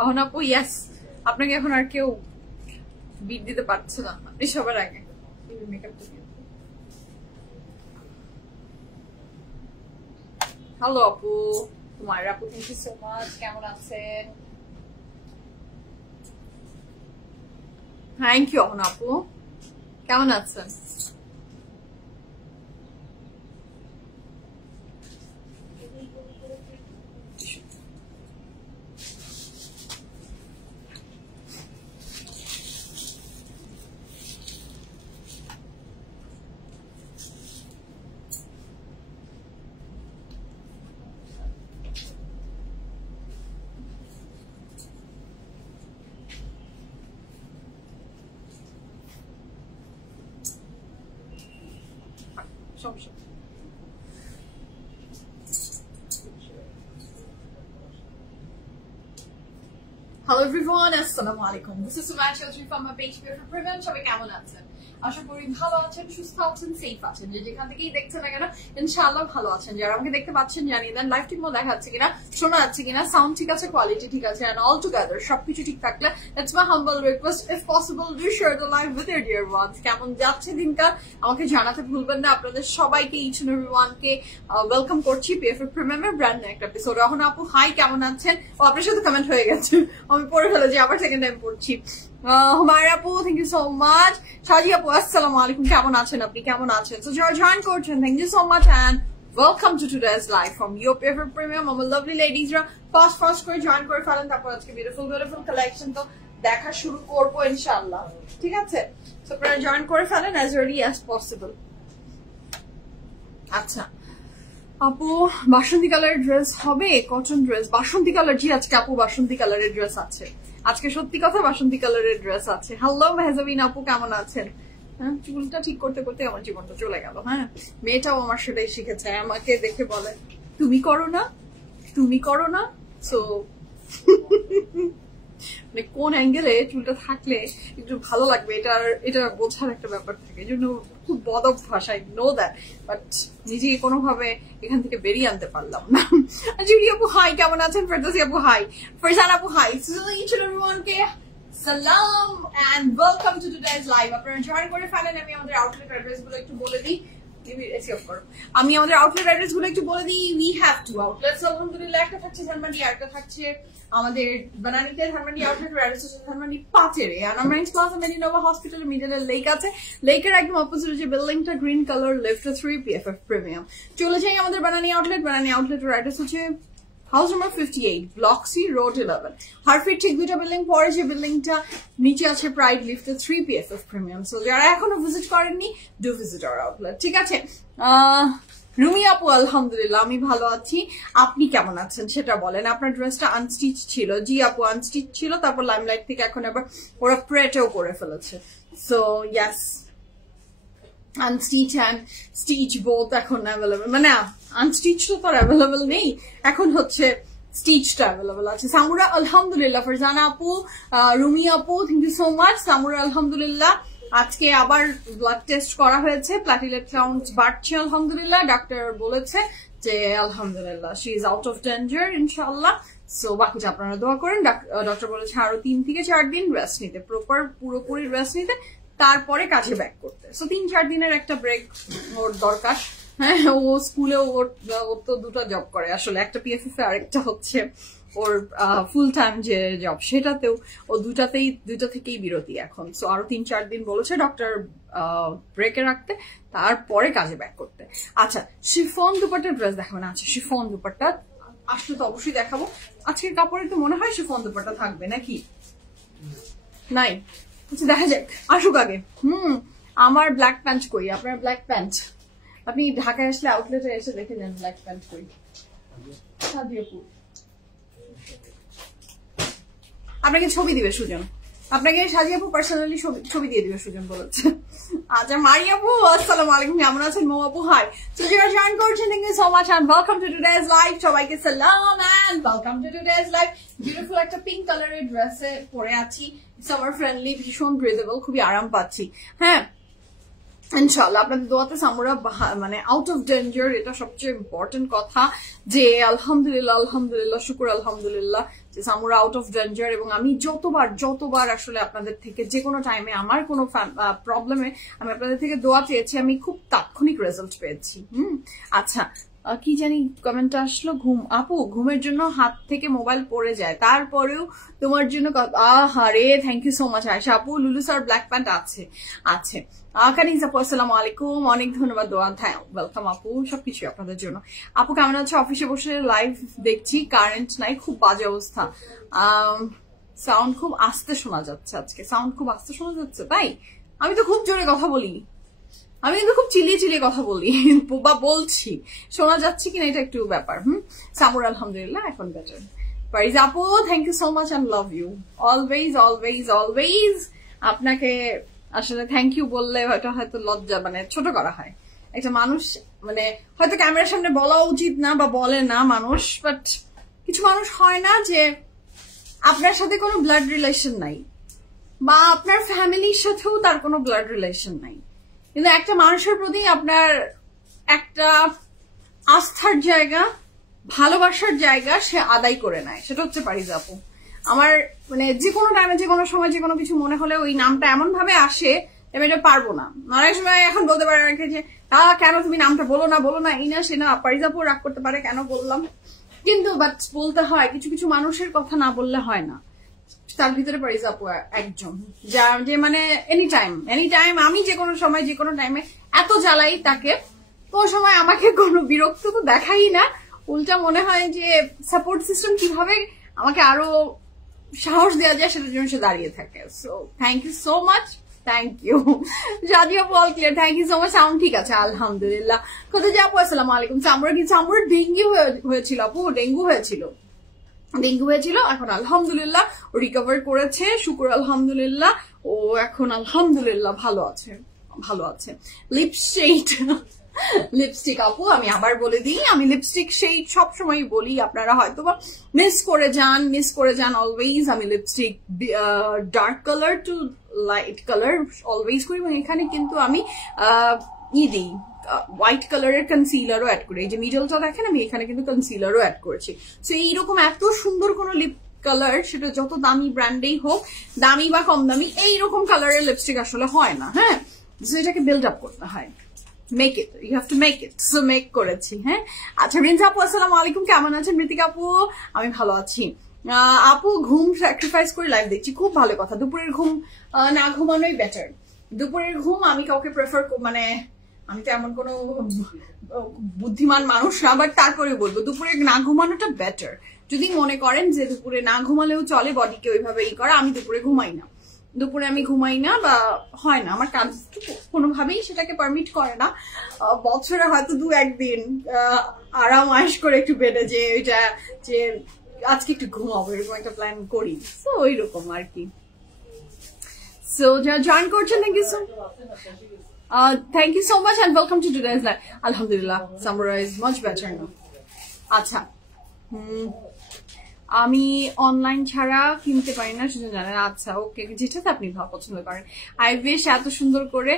অহনা আপু ইয়েস, আপনাকে এখন আর কেউ বিট দিতে পারছে না, আপনি সবার আগে। হ্যালো আপু, তোমার আপু, থ্যাংক ইউ সো মাচ। কেমন আছেন? থ্যাংক ইউ অহনা আপু, কেমন আছেন? Hello everyone, assalamu alaikum. This is Suman Chaudhary from my page for Premium. সবাই কেমন আছেন? আশা করি ভালো আছেন, সুস্থ আছেন, সেফ আছেন। যেখান থেকেই দেখছেন না কেন ইনশাআল্লাহ ভালো আছেন। যারা আমাকে দেখতে পাচ্ছেন জানিয়ে দেন লাইভ ঠিক মতো দেখা যাচ্ছে কিনা, শোনা যাচ্ছে কিনা, সাউন্ড ঠিক আছে, কোয়ালিটি ঠিক আছে, and all together সবকিছু ঠিক থাকলে it's my humble request, if possible do share the live with your dear ones. কেমন যাচ্ছে দিনকাল আমাকে জানাতে ভুলবেন না। আপনাদের সবাইকে, each and everyone K welcome করছি PFF Premium এর ব্র্যান্ড নিউ একটা এপিসোড। এখন আপু হাই, কেমন আছেন? ও আপনার সাথে কমেন্ট হয়ে গেছে, আমি পড়ে ফেলেছি, আবার সেকেন্ড টাইম পড়ছি। হুমায়রা আপু, থ্যাংক ইউ সো মাচ। সাজি আপু, আসসালামু আলাইকুম, কেমন আছেন আপনি? কেমন আছেন? সো যারা জয়েন করছেন, thank you so much and welcome to today's live from your PFF Premium। আমার লাভলি লেডিজরা ফার্স্ট করে জয়েন করে ফেলেন, তারপর আজকে বিউটিফুল কালেকশন তো দেখা শুরু করবো ইনশাআল্লাহ, ঠিক আছে? সো আপনারা জয়েন করে ফেলেন অ্যাজ আর্লি অ্যাজ পসিবল। আচ্ছা আপু, বাসন্তী কালারের ড্রেস হবে? কটন ড্রেস বাসন্তী কালার? জি আজকে আপু বাসন্তী কালারের ড্রেস আছে, আজকে সত্যি কথা বাসন্তী কালারের ড্রেস আছে। হ্যালো মেহজাবিন আপু, কেমন আছেন? হ্যাঁ, চুলটা ঠিক করতে করতে আমার জীবনটা চলে গেল। হ্যাঁ, মেয়েটাও আমার সেটাই শিখেছে, আমাকে দেখে বলে তুমি করো না, তুমি করো না। সো মানে কোন অ্যাঙ্গেলে চুলটা থাকলে একটু ভালো লাগবে এটা বোঝার একটা ব্যাপার থাকে, এই জন্য খুব বদ অভ্যাস, আই নো দ্যাট, বাট নিজেকে কোনোভাবে এখান থেকে বেরিয়ে আনতে পারলাম না। জুলি আপু হাই, কেমন আছেন? ফেরদৌসী আপু হাই, ফরজান আপু হাই, কে সালাম and welcome to today's live. আপনারা জয়েন করে ফেলেন। আমি আমাদের আউটলেট অ্যাড্রেস গুলো একটু বলে দিই। আমি আমাদের আউটলেট অ্যাড্রেস গুলো একটু বলে দিই। উই হ্যাভ টু আউটলেটস আলহামদুলিল্লাহ। একটা থাকছে ধানমন্ডি, আরেকটা থাকছে আমাদের বানানীতে। ধানমন্ডি আউটলেট অ্যাড্রেস হচ্ছে ধানমন্ডি 5 আনামরাইন্স প্লাজা মেডিনোভা হসপিটাল মিডলে লেক আছে, লেকের একদম অপোজিট যে বিল্ডিংটা green colour, lift 3 PFF Premium। চলে যাই আমাদের বানানী আউটলেটের অ্যাড্রেস হচ্ছে house number 58, block C, road 11, হারফিট ঠিক দুইটা বিল্ডিং পরে যে বিল্ডিংটা নিচে আছে Pride, lift 3 PFF Premium। So যারা এখনো ভিজিট করেননি, ডু ভিজিট আওয়ার আউটলেট, ঠিক আছে? রুমি আপু, আলহামদুলিল্লাহ আমি ভালো আছি, আপনি কেমন আছেন সেটা বলেন। আপনার ড্রেসটা আনস্টিচ ছিল? জি আপু আনস্টিচ ছিল, তারপর লাইমলাইট থেকে এখন আবার ওরা প্রেটেও করে ফেলেছে। So yes, unstitch and stitch both এখন অ্যাভেলেবল, মানে আনস্টিচ তো তার অ্যাভেলেবল নেই, এখন হচ্ছে স্টিচটা অ্যাভেলেবল আছে। সামুরা আলহামদুলিল্লাহ, ফারজানা আপু, রুমি আপু, থ্যাংক ইউ সো মাচ। সামুরা আলহামদুলিল্লাহ, আজকে আবার ব্লাড টেস্ট করা হয়েছে, প্ল্যাটিলেট কাউন্ট বাড়ছে আলহামদুলিল্লাহ। ডাক্তার বলেছে যে আলহামদুলিল্লাহ she is out of danger ইনশাআল্লাহ। সো বাকিটা আপনারা দোয়া করেন। ডক্টর বলেছে আরো 3 থেকে 4 দিন রেস্ট নিতে, পুরোপুরি রেস্ট নিতে, তারপরে কাজে ব্যাক করতে। সো 3-4 দিনের একটা ব্রেক ওর দরকার। হ্যাঁ, ও স্কুলে ওর তো 2টা জব করে আসলে, একটা PFF এ, আরেকটা হচ্ছে ওর ফুল টাইম যে জব, সেটাতেও ও দুইটা থেকেই বিরতি এখন। সো আরো 3-4 দিন বলেছে ডক্টর ব্রেকে রাখতে, তারপরে কাজে ব্যাক করতে। আচ্ছা, শিফন দুপাট্টার ড্রেস দেখাবেন? আচ্ছা, শিফন দুপাট্টা আসলে তো অবশ্যই দেখাবো। আজকের কাপড়ে তো মনে হয় শিফন দুপাট্টা থাকবে নাকি নাই? আচ্ছা দেখা যাক, আসুক আগে। আমার ব্ল্যাক প্যান্ট কই? আপনার ব্ল্যাক প্যান্ট আপনি ঢাকায় আসলে আউটলেটে এসে দেখে যান ব্ল্যাক প্যান্ট কই। আপনাকে ছবি দিবে সুজন, আপনাকে সাজিয়া আপু পার্সোনালি ছবি দিয়ে দিবে সুজন বলেছে। আচ্ছা মারি আপু, আসসালামু আলাইকুম, কেমন আছেন? মৌ আপু হাই। সো যারা জয়েন করছেন, thank you so much and welcome to today's live. সবাইকে সালাম and welcome to today's live. Beautiful একটা পিঙ্ক কালারের ড্রেসে পরে আছি, সামার ফ্রেন্ডলি, ভীষণ ব্রিদেবল, খুবই আরাম পাচ্ছি। হ্যাঁ, ইনশাআল্লাহ আপনাদের দোয়াতে সামুরা মানে আউট অফ ডেঞ্জার, এটা সবচেয়ে ইম্পর্টেন্ট কথা যে আলহামদুলিল্লাহ আলহামদুলিল্লাহ শুকুর আলহামদুলিল্লাহ যে সামুরা আউট অফ ডেঞ্জার। এবং আমি যতবার আসলে আপনাদের থেকে যে কোনো টাইমে আমার কোনো প্রবলেমে আমি আপনাদের থেকে দোয়া চেয়েছি, আমি খুব তাৎক্ষণিক রেজাল্ট পেয়েছি। আচ্ছা, কি জানি কমেন্ট আসলো, ঘুম আপু ঘুমের জন্য হাত থেকে মোবাইল পড়ে যায়, তারপরেও তোমার জন্য আহারে thank you so much Ayesha আপু। লুলু স্যার ব্ল্যাক প্যান্ট আছে কানিজ আপু আসসালামু আলাইকুম, অনেক ধন্যবাদ দোয়া, ওয়েলকাম আপু, সবকিছু আপনাদের জন্য। আপু কেমন আছে? অফিসে বসে লাইভ দেখছি, কারেন্ট নাই, খুব বাজে অবস্থা, সাউন্ড খুব আস্তে শোনা যাচ্ছে, আজকে সাউন্ড খুব আস্তে শোনা যাচ্ছে। তাই আমি তো খুব জোরে কথা বলি, আমি কিন্তু খুব চিলিয়ে কথা বলি বা বলছি, শোনা যাচ্ছে কিনা এটা একটু ব্যাপার। সামুর আলহামদুলিল্লাহ এখন বেটার। পারিজ আপু thank you so much and love you always always always. আপনাকে আসলে থ্যাংক ইউ বললে ওটা হয়তো লজ্জা মানে ছোট করা হয়, একটা মানুষ মানে হয়তো ক্যামেরার সামনে বলা উচিত না বা বলে না মানুষ, বাট কিছু মানুষ হয় না যে আপনার সাথে কোনো ব্লাড রিলেশন নাই বা আপনার ফ্যামিলির সাথেও তার কোনো ব্লাড রিলেশন নাই, কিন্তু একটা মানুষের প্রতি আপনার একটা আস্থার জায়গা, ভালোবাসার জায়গা সে আদায় করে নেয়, সেটা হচ্ছে পারিজ আপু। আমার মানে যে কোনো টাইমে যে কোনো সময় যে কোনো কিছু মনে হলে ওই নামটা এমন ভাবে আসে আমি এটা পারবো না। অনেক সময় এখন বলতে পারে যে কেন তুমি নামটা বলো না এই না সে না, পারিজ আপু রাগ করতে পারে কেন বললাম, কিন্তু বাট বলতে হয়, কিছু কিছু মানুষের কথা না বললে হয় না। তার ভিতরে পারিজ আপু একজন যে মানে এনি টাইম আমি যে কোনো সময় যে কোনো টাইমে এত জ্বালাই তাকে, কোন সময় আমাকে কোনো বিরক্ত তো দেখাই না, উল্টা মনে হয় যে সাপোর্ট সিস্টেম কিভাবে আমাকে আরো সাহস দেওয়া যায় সেটার জন্য সে দাঁড়িয়ে থাকে। So thank you so much, thank you. যদিও বল clear, thank you so much. Sound ঠিক আছে আলহামদুলিল্লাহ। কোথায় আপু আসসালামু আলাইকুম। চামড়া ডেঙ্গু হয়েছিল আপু, ডেঙ্গু হয়েছিল, এখন আলহামদুলিল্লাহ ও রিকভার করেছে, শুকুর আলহামদুলিল্লাহ, ও এখন আলহামদুলিল্লাহ ভালো আছে। লিপস্টিক আপু আমি আবার বলে দিই, আমি লিপস্টিক শেড সবসময় বলি, আপনারা হয়তো বা মিস করে যান অলওয়েজ। আমি lipstick dark colour to light colour always করি, এবং এখানে কিন্তু আমি দিই হোয়াইট কালারের কনসিলারও অ্যাড করি, এই যে মিডলটা দেখেন আমি এখানে কিন্তু কনসিলারও অ্যাড করেছি। তো এইরকম এত সুন্দর কোনো লিপ কালার, সেটা যত দামি ব্র্যান্ডেই হোক, দামি বা কম দামি, এইরকম কালারের লিপস্টিক আসলে হয় না। হ্যাঁ, এটাকে বিল্ড আপ করতে হয়, make it, you have to make it. So make করেছি। হ্যাঁ, আচ্ছা রিন্সা আপু আসসালামু আলাইকুম, কেমন আছেন? মৃতিকা আপু আমি ভালো আছি। আপু ঘুম স্যাক্রিফাইস করে লাইভ দেখছি, খুব ভালো কথা। দুপুরের ঘুম না ঘুমানোই বেটার। দুপুরের ঘুম আমি কাউকে প্রেফার, মানে আমি তো এমন কোনো বুদ্ধিমান মানুষ না, বাট তারপরে বলবো দুপুরে না ঘুমানোটা বেটার। যদি মনে করেন যে দুপুরে না ঘুমালেও চলে, বডিকে ওইভাবে করা, আমি দুপুরে আমি ঘুমাই না বা হয় না, আমার কাজ কোনোভাবেই সেটাকে পারমিট করে না। বছরে হয়তো 2-1 দিন আরাম আয়েশ করে একটু বেডে যে আজকে একটু ঘুমাবো, এরকম একটা প্ল্যান করি। তো ওইরকম আর কি। সো যারা জয়েন করছেন thank you so much and welcome to today's live. Alhamdulillah, Samura is much better now. আচ্ছা, আমি অনলাইন ছাড়া কিনতে পারি না, সেটা জানেন। আচ্ছা ওকে, যেটাতে আপনি পছন্দ করেন। আই উইশ এত সুন্দর করে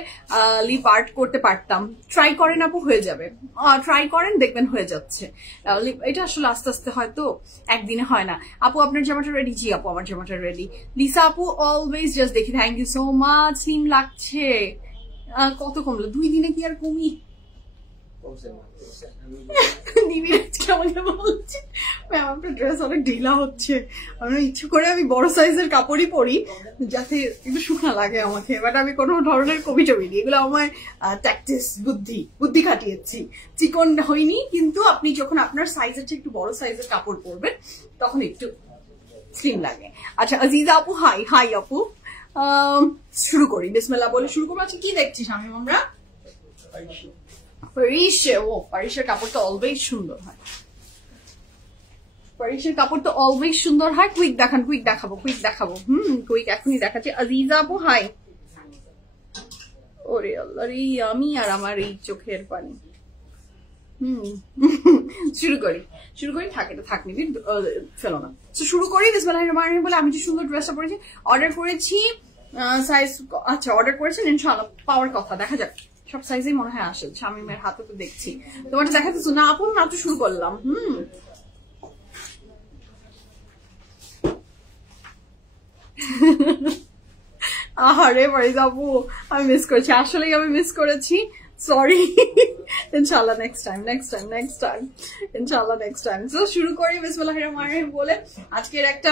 লিপ আর্ট করতে পারতাম। ট্রাই করেন আপু, হয়ে যাবে। ট্রাই করেন, দেখবেন হয়ে যাচ্ছে। এটা আসলে আস্তে আস্তে হয়তো একদিনে হয় না। আপু আপনার জামাটা রেডি? জি আপু আমার জামাটা রেডি। লিসা আপু অলওয়েজ জাস্ট দেখি, thank you so much. Slim লাগছে। কত কমলো? 2 দিনে কি আর কমি? আমাকে বলছে আপনার ড্রেস অনেক ঢিলা হচ্ছে। আমি ইচ্ছে করে আমি বড় সাইজের কাপড়ই পরি যাতে একটু শুকনা লাগে আমাকে, বাট আমি কোনো ধরনের কবি টবি নি, এগুলো আমার ট্যাকটিস, বুদ্ধি খাটিয়েছি। চিকন হয়নি, কিন্তু আপনি যখন আপনার সাইজের চেয়ে একটু বড় সাইজের কাপড় পরবেন তখন একটু স্লিম লাগে। আচ্ছা আজিজা আপু হাই আপু, শুরু করি, বিসমিল্লাহ বলে শুরু করবো। আচ্ছা কি দেখছিস আমি? আমরা প্যারিসের কাপড় তো অলওয়েজ সুন্দর হয়, কুইক দেখান, কুইক দেখাবো। কুইক এখনই দেখাচ্ছি। আজিজা আপু হাই। ওরে আল্লাহ রে, আমি আর আমার এই চোখের পানি। শুরু করি, থাক নিবি, ফেলো না। শুরু করি বিসমিল্লাহির রহমানির রহিম বলে। আমি যে সুন্দর ড্রেসটা পরেছি, অর্ডার করেছি, সাইজ আচ্ছা অর্ডার করেছেন, ইনশাআল্লাহ পাওয়ার কথা, দেখা যাক সব সাইজেই মনে হয় আসে, শামিমের হাতে তো দেখছি। তোমার দেখাতেছো না আপু, না তো শুরু করলাম। আহারে ফারিদা আপু, আমি মিস করেছি, আসলেই আমি মিস করেছি, সরি। ইনশাআল্লাহ নেক্সট টাইম ইনশাআল্লাহ নেক্সট টাইম। তো শুরু করি বিসমিল্লাহির রহমানির রহিম বলে। আজকের একটা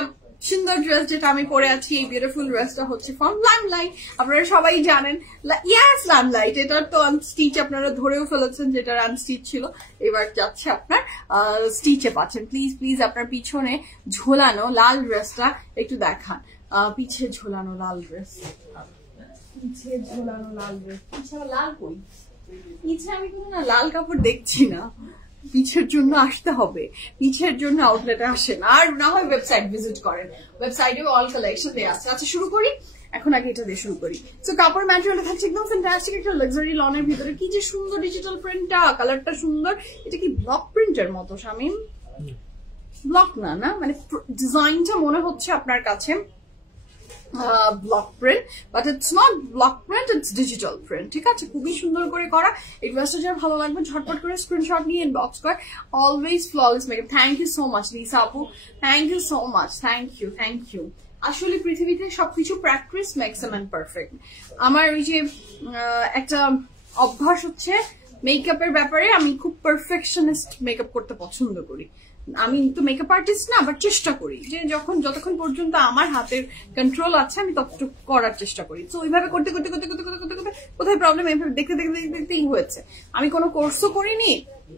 সুন্দর ড্রেস যেটা আমি পরে আছি, এই বিউটিফুল ড্রেসটা হচ্ছে ফ্রম লাইমলাইট। আপনারা সবাই জানেন ইয়াস লাইমলাইট, এটার তো আনস্টিচ আপনারা ধরেও ফেলেছেন, যেটার আনস্টিচ ছিল এবার যাচ্ছে আপনার স্টিচে পাচ্ছেন। প্লিজ প্লিজ আপনার পিছনে ঝোলানো লাল ড্রেসটা একটু দেখান, পিছে ঝোলানো লাল ড্রেস, পিছে ঝোলানো লাল ড্রেস, পিছে লাল কই, পিছে আমি কোনো না লাল কাপড় দেখছি না। পিছের জন্য আসতে হবে, পিছের জন্য আউটলেটে আসেন, আর না হয় ওয়েবসাইট ভিজিট করেন, ওয়েবসাইটেও অল কালেকশন দেওয়া আছে। আচ্ছা শুরু করি, এখন আগে এটা দিয়ে শুরু করি। তো কাপড় ম্যাটেরিয়ালটা থাকছে একদম ফ্যান্টাস্টিক একটা লাক্সারি লনের ভিতরে। কি যে সুন্দর ডিজিটাল প্রিন্টটা, কালারটা সুন্দর। এটা কি ব্লক প্রিন্টের মতো শামিম? ব্লক না, না মানে ডিজাইনটা মনে হচ্ছে আপনার কাছে block print, but it's not block print, it's digital print. ঠিক আছে, খুবই সুন্দর করে করা। এই ড্রেসটা যারা ভালো লাগবে ঝটপট করে স্ক্রিনশট নিয়ে ইনবক্স করে। Always flawless makeup. Thank you so much Lisa আপু, thank you so much, thank you. আসলে পৃথিবীতে সবকিছু practice makes a man perfect. আমার ওই যে একটা অভ্যাস হচ্ছে মেকআপের ব্যাপারে, আমি খুব পারফেকশনিস্ট মেকআপ করতে পছন্দ করি। আমি তো মেকআপ আর্টিস্ট না, বাট চেষ্টা করি যে যতক্ষণ পর্যন্ত আমার হাতের কন্ট্রোল আছে আমি ততটুকু করার চেষ্টা করি। তো ওইভাবে করতে করতে করতে করতে করতে করতে করতে কোথায় প্রবলেম, এইভাবে দেখতে দেখতে দেখতেই হয়েছে। আমি কোনো কোর্সও করিনি,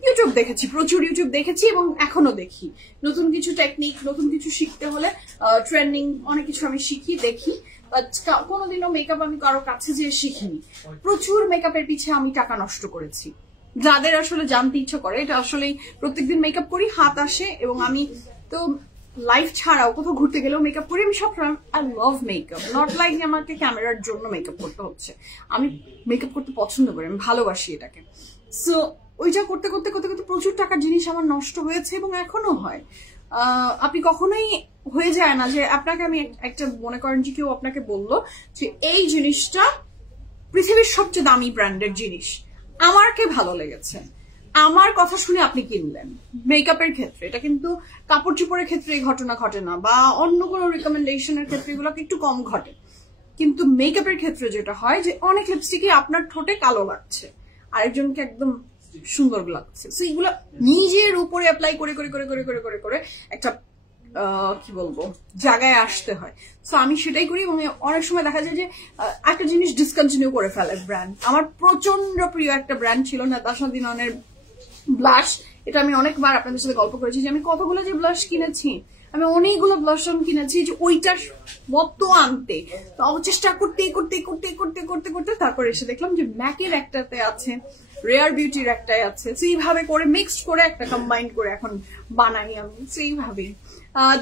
ইউটিউব দেখেছি, প্রচুর ইউটিউব দেখেছি এবং এখনো দেখি। নতুন কিছু টেকনিক, নতুন কিছু শিখতে হলে ট্রেন্ডিং অনেক কিছু আমি শিখি, দেখি। কোনোদিনও মেকআপ আমি কারো কাছে যেয়ে শিখিনি। প্রচুর মেকআপের পিছে আমি টাকা নষ্ট করেছি। যাদের আসলে জানতে ইচ্ছা করে, এটা আসলে প্রত্যেকদিন মেকআপ করি, হাত আসে, এবং আমি তো লাইফ ছাড়াও কোথাও ঘুরতে গেলেও মেকআপ করি। আমি সবসময় I love makeup, not like আমাকে ক্যামেরার জন্য মেকআপ করতে হচ্ছে। আমি মেকআপ করতে পছন্দ করি, আমি ভালোবাসি এটাকে। সো ওইটা করতে করতে করতে করতে প্রচুর টাকার জিনিস আমার নষ্ট হয়েছে এবং এখনো হয়। আপনি কখনোই হয়ে যায় না যে আপনাকে আমি একটা মনে করেন যে কেউ আপনাকে বললো যে এই জিনিসটা পৃথিবীর সবচেয়ে দামি ব্র্যান্ডের জিনিস, আমারকে ভালো লেগেছে, আমার কথা শুনে আপনি কিনলেন। মেকআপের ক্ষেত্রে এটা কিন্তু, কাপড় চোপড়ের ক্ষেত্রে এই ঘটনা ঘটে না, বা অন্য কোনো রিকমেন্ডেশনের ক্ষেত্রে এগুলো একটু কম ঘটে। কিন্তু মেকআপের ক্ষেত্রে যেটা হয় যে অনেক লিপস্টিকই আপনার ঠোঁটে কালো লাগছে, আরেকজনকে একদম সুন্দর লাগছে। তো এগুলো নিজের উপরে অ্যাপ্লাই করে করে করে করে করে করে করে একটা কি বলবো জায়গায় আসতে হয়। সো আমি সেটাই করি, এবং অনেক সময় দেখা যায় যে একটা জিনিস ডিসকন্টিনিউ করে ফেলে ব্র্যান্ড। আমার প্রচন্ড প্রিয় একটা ব্র্যান্ড ছিল নাতাশা দিননের ব্লাশ। এটা আমি অনেকবার আপনাদের সাথে গল্প করেছি যে আমি কতগুলো যে ব্লাশ কিনেছি, আমি অনেকগুলো ব্লাশ কিনেছি যে ওইটার মতো আনতে, তো চেষ্টা করতে করতে করতে করতে করতে করতে তারপর এসে দেখলাম যে ম্যাকের একটাতে আছে, রেয়ার বিউটির একটাই আছে। সেইভাবে করে মিক্সড করে একটা কম্বাইন করে এখন বানাই আমি সেইভাবেই।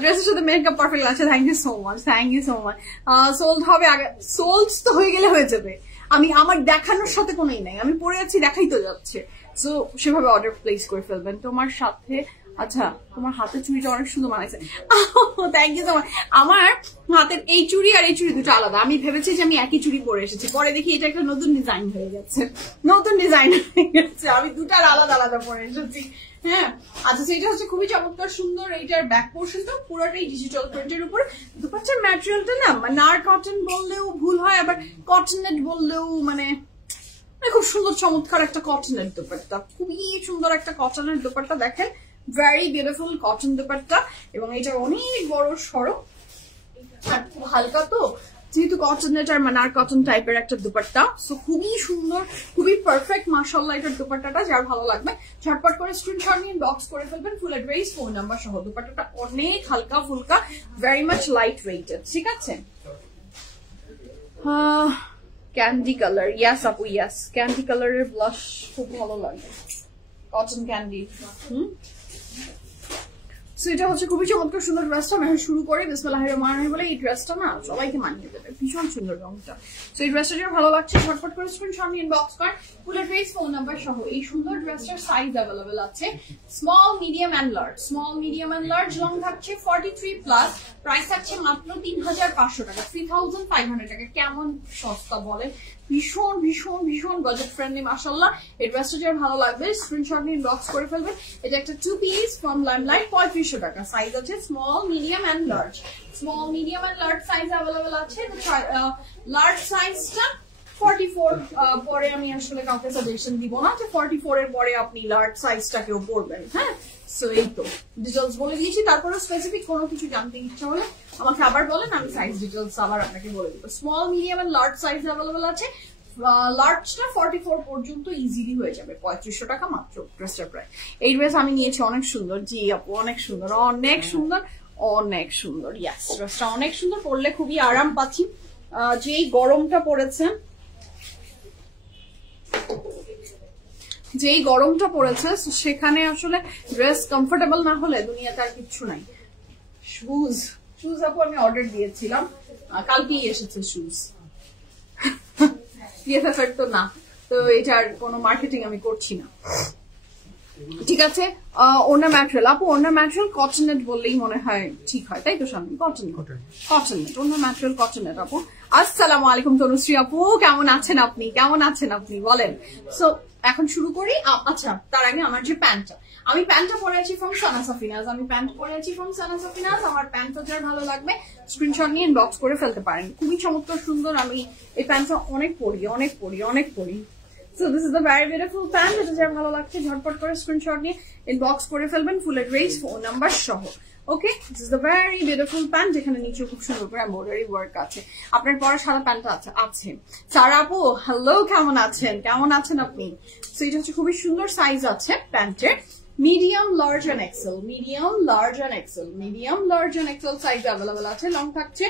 ড্রেসের সাথে মেকআপ পারফেক্ট আছে। Thank you so much, thank you so much. Sold হবে আগে, সোল্ডস তো হয়ে গেলে হয়ে যাবে। আমি আমার দেখানোর সাথে কোনোই নাই, আমি পরে আছি দেখাই তো যাচ্ছে। সো সেভাবে অর্ডার প্লেস করে ফেলবেন। তোমার সাথে, আচ্ছা তোমার হাতের চুড়িটা অনেক সুন্দর বানাইছে, থ্যাংক ইউ সো মাচ। আমার হাতের এই চুড়ি আর এই চুড়ি দুটো আলাদা। আমি ভেবেছি যে আমি একই চুড়ি পরে এসেছি, পরে দেখি এটা একটা নতুন ডিজাইন হয়ে গেছে, নতুন ডিজাইন হয়ে গেছে, আমি দুটার আলাদা আলাদা পরে এসেছি। হ্যাঁ আচ্ছা, সেটা হচ্ছে খুবই চমৎকার সুন্দর। এইটার ব্যাক পোর্শনটা পুরোটাই ডিজিটাল প্রিন্টের উপর। দুপাট্টার ম্যাটেরিয়ালটা না নার কটন বললেও ভুল হয়, আবার কটনেট বললেও মানে খুব সুন্দর চমৎকার একটা কটনের দুপাট্টা, খুবই সুন্দর একটা কটনের দুপাট্টা। দেখেন ভেরি বিউটিফুল কটন দুপাট্টা, এবং এটা অনেক বড় সড়ো আর খুব হালকা, তো যেহেতু কটনেট আর মানার কটন টাইপের একটা দুপাট্টা, সো খুবই সুন্দর, খুবই পারফেক্ট মাশাআল্লাহ এটার দুপাট্টাটা। যার ভালো লাগবে ঝটপট করে স্ক্রিনশট নিয়ে বক্স করে ফেলবেন, ফুল অ্যাড্রেস ফোন নাম্বার সহ। দুপাট্টাটা অনেক হালকা ফুলকা, ভেরি মাচ লাইট ওয়েটেড। ঠিক আছে, ক্যান্ডি কালার, ইয়াস আপু ইয়াস, ক্যান্ডি কালারের ব্লাশ খুব ভালো লাগে, কটন ক্যান্ডি। সো এটা হচ্ছে খুবই চমৎকার সুন্দর ড্রেসটা। আমি শুরু করি বিসমিল্লাহির রহমানির রহিম বলে। এই ড্রেসটা না সবাইকে মানিয়ে দেবে, ভীষণ সুন্দর রংটা। সো এই ড্রেসটা যারা ভালো লাগছে ঝটপট করে স্ক্রিনশট নিয়ে ইনবক্স কর, ফুল অ্যাড্রেস ফোন নাম্বার সহ। এই সুন্দর ড্রেসটার সাইজ अवेलेबल আছে small, medium and large. Small, medium and large long থাকছে 43+, প্রাইস আছে মাত্র 3500 টাকা, 3500 টাকা। কেমন সস্তা বলেন, ভীষণ ভীষণ ভীষণ বাজেট ফ্রেন্ডলি মাশাআল্লাহ। এই ড্রেসটা যার ভালো লাগবে স্ক্রিনশট নিয়ে ইনবক্স করে ফেলবেন। এটা একটা 2 পিস ফ্রম লাইমলাইট, 3500 টাকা। সাইজ আছে small, medium and large. Small, medium and large size available আছে। লার্জ সাইজটা 44 পরে আমি আসলে কাউকে সাজেশন দিব না যে 44 এর পরে আপনি লার্জ সাইজটাকেও পরবেন। হ্যাঁ, সো এই তো ডিটেলস বলে দিয়েছি। তারপরে স্পেসিফিক কোনো কিছু জানতে ইচ্ছা হলে আমাকে আবার বলেন, আমি সাইজ ডিটেলস আবার আপনাকে বলে দিব। Small, medium and large size available আছে। লার্জটা 44 পর্যন্ত ইজিলি হয়ে যাবে, 3500 টাকা মাত্র ড্রেসটার প্রাইস। এই ড্রেস আমি নিয়েছি, অনেক সুন্দর। জি আপু, অনেক সুন্দর, অনেক সুন্দর, অনেক সুন্দর। ইয়েস, ড্রেসটা অনেক সুন্দর, পরলে খুবই আরাম পাচ্ছি। যেই গরমটা পড়েছে, যেই গরমটা পড়েছে সেখানে আসলে ড্রেস কমফোর্টেবল না হলে দুনিয়াতে আর কিচ্ছু নাই। শুজ, শুজ আপু আমি অর্ডার দিয়েছিলাম, কালকেই এসেছে শুজ। বিএফএফ তো না, তো এটার কোনো মার্কেটিং আমি করছি না। ঠিক আছে, ওনার ম্যাটেরিয়াল আপু, ওনার ম্যাটেরিয়াল কটনেট বললেই মনে হয় ঠিক হয়, তাই তো শামিম? কটনেট, ওনার ম্যাটেরিয়াল কটনেট আপু। আসসালামু আলাইকুম তনুশ্রী আপু, কেমন আছেন আপনি? কেমন আছেন আপনি বলেন? সো এখন শুরু করি। আচ্ছা, তার আগে আমার যে প্যান্টটা, আমি প্যান্টটা পরে আছি ফ্রম সানা সাফিনাজ। আমি প্যান্ট পরে আছি ফ্রম সানা সাফিনাজ। আমার প্যান্টটা যার ভালো লাগবে স্ক্রিনশট নিয়ে ইনবক্স করে ফেলতে পারেন। খুবই চমৎকার সুন্দর। আমি এই প্যান্টটা অনেক পরি, অনেক পরি, অনেক পরি। So this is the very beautiful pant. এটা যার ভালো লাগছে ঝটপট করে স্ক্রিনশট নিয়ে ইনবক্স করে ফেলবেন, ফুল অ্যাড্রেস, ফোন নাম্বার সহ। Okay, this is the very beautiful pant, যেখানে নিচে খুব সুন্দর করে এমব্রয়ডারি ওয়ার্ক আছে। আপনার পরা সাদা প্যান্টটা আছে। সারা আপু হ্যালো, কেমন আছেন? কেমন আছেন আপনি? সো এটা হচ্ছে খুবই সুন্দর, সাইজ আছে প্যান্টের medium, large and XL. Medium, large and XL. Medium, large and XL size available আছে। লং থাকছে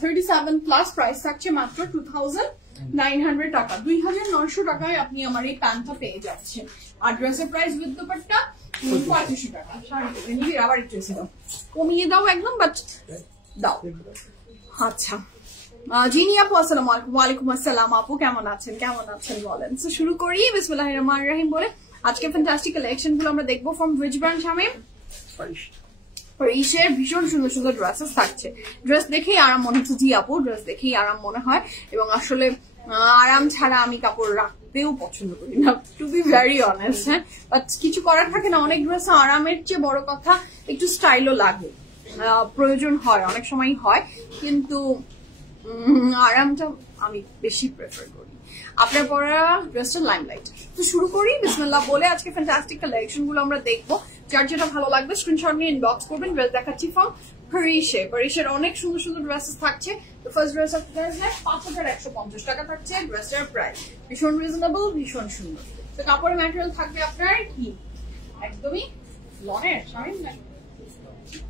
37 প্লাস। প্রাইস থাকছে মাত্র 2900 টাকা। 2900 টাকায় আপনি আমার এই প্যান্টটা পেয়ে যাচ্ছেন। আর ড্রেসের প্রাইস উইথ দুপাট্টা 3500 টাকা। নিবি আবার একটু এসে দাও, কমিয়ে দাও একদম, বাট দাও। আচ্ছা, জিনি আপু আসসালামু আলাইকুম। ওয়ালাইকুম আসসালাম আপু, কেমন আছেন? কেমন আছেন বলেন। সো শুরু করি বিসমিল্লাহির রহমানির রহিম বলে। আজকে ফ্যান্টাস্টিক কালেকশন গুলো আমরা দেখবো ফ্রম হুইচ ব্র্যান্ড শামিম? পরিশের ভীষণ সুন্দর সুন্দর ড্রেসেস থাকছে। ড্রেস দেখেই আরাম মনে হচ্ছে। জি আপু, ড্রেস দেখেই আরাম মনে হয়, এবং আসলে আরাম ছাড়া আমি কাপড় রাখতেও পছন্দ করি না, টু বি ভেরি অনেস্ট। হ্যাঁ, বাট কিছু করার থাকে না। অনেক ড্রেস আরামের চেয়ে বড় কথা একটু স্টাইলও লাগে, প্রয়োজন হয়, অনেক সময় হয়, কিন্তু আরামটা আমি বেশি প্রেফার করি। আপনার পরা ড্রেসটা লাইমলাইট। তো শুরু করি বিসমিল্লাহ বলে। আজকে ফ্যান্টাস্টিক কালেকশন গুলো আমরা দেখবো। যার যেটা ভালো লাগবে স্ক্রিনশট নিয়ে ইনবক্স করবেন। ড্রেস দেখাচ্ছি ফ্রম পরিশে। পরিশের অনেক সুন্দর সুন্দর ড্রেসেস থাকছে। তো ফার্স্ট ড্রেস আপনার 5150 টাকা থাকছে ড্রেসটার প্রাইস। ভীষণ রিজনেবল, ভীষণ সুন্দর। তো কাপড়ের ম্যাটেরিয়াল থাকবে আপনার কি একদমই লনের,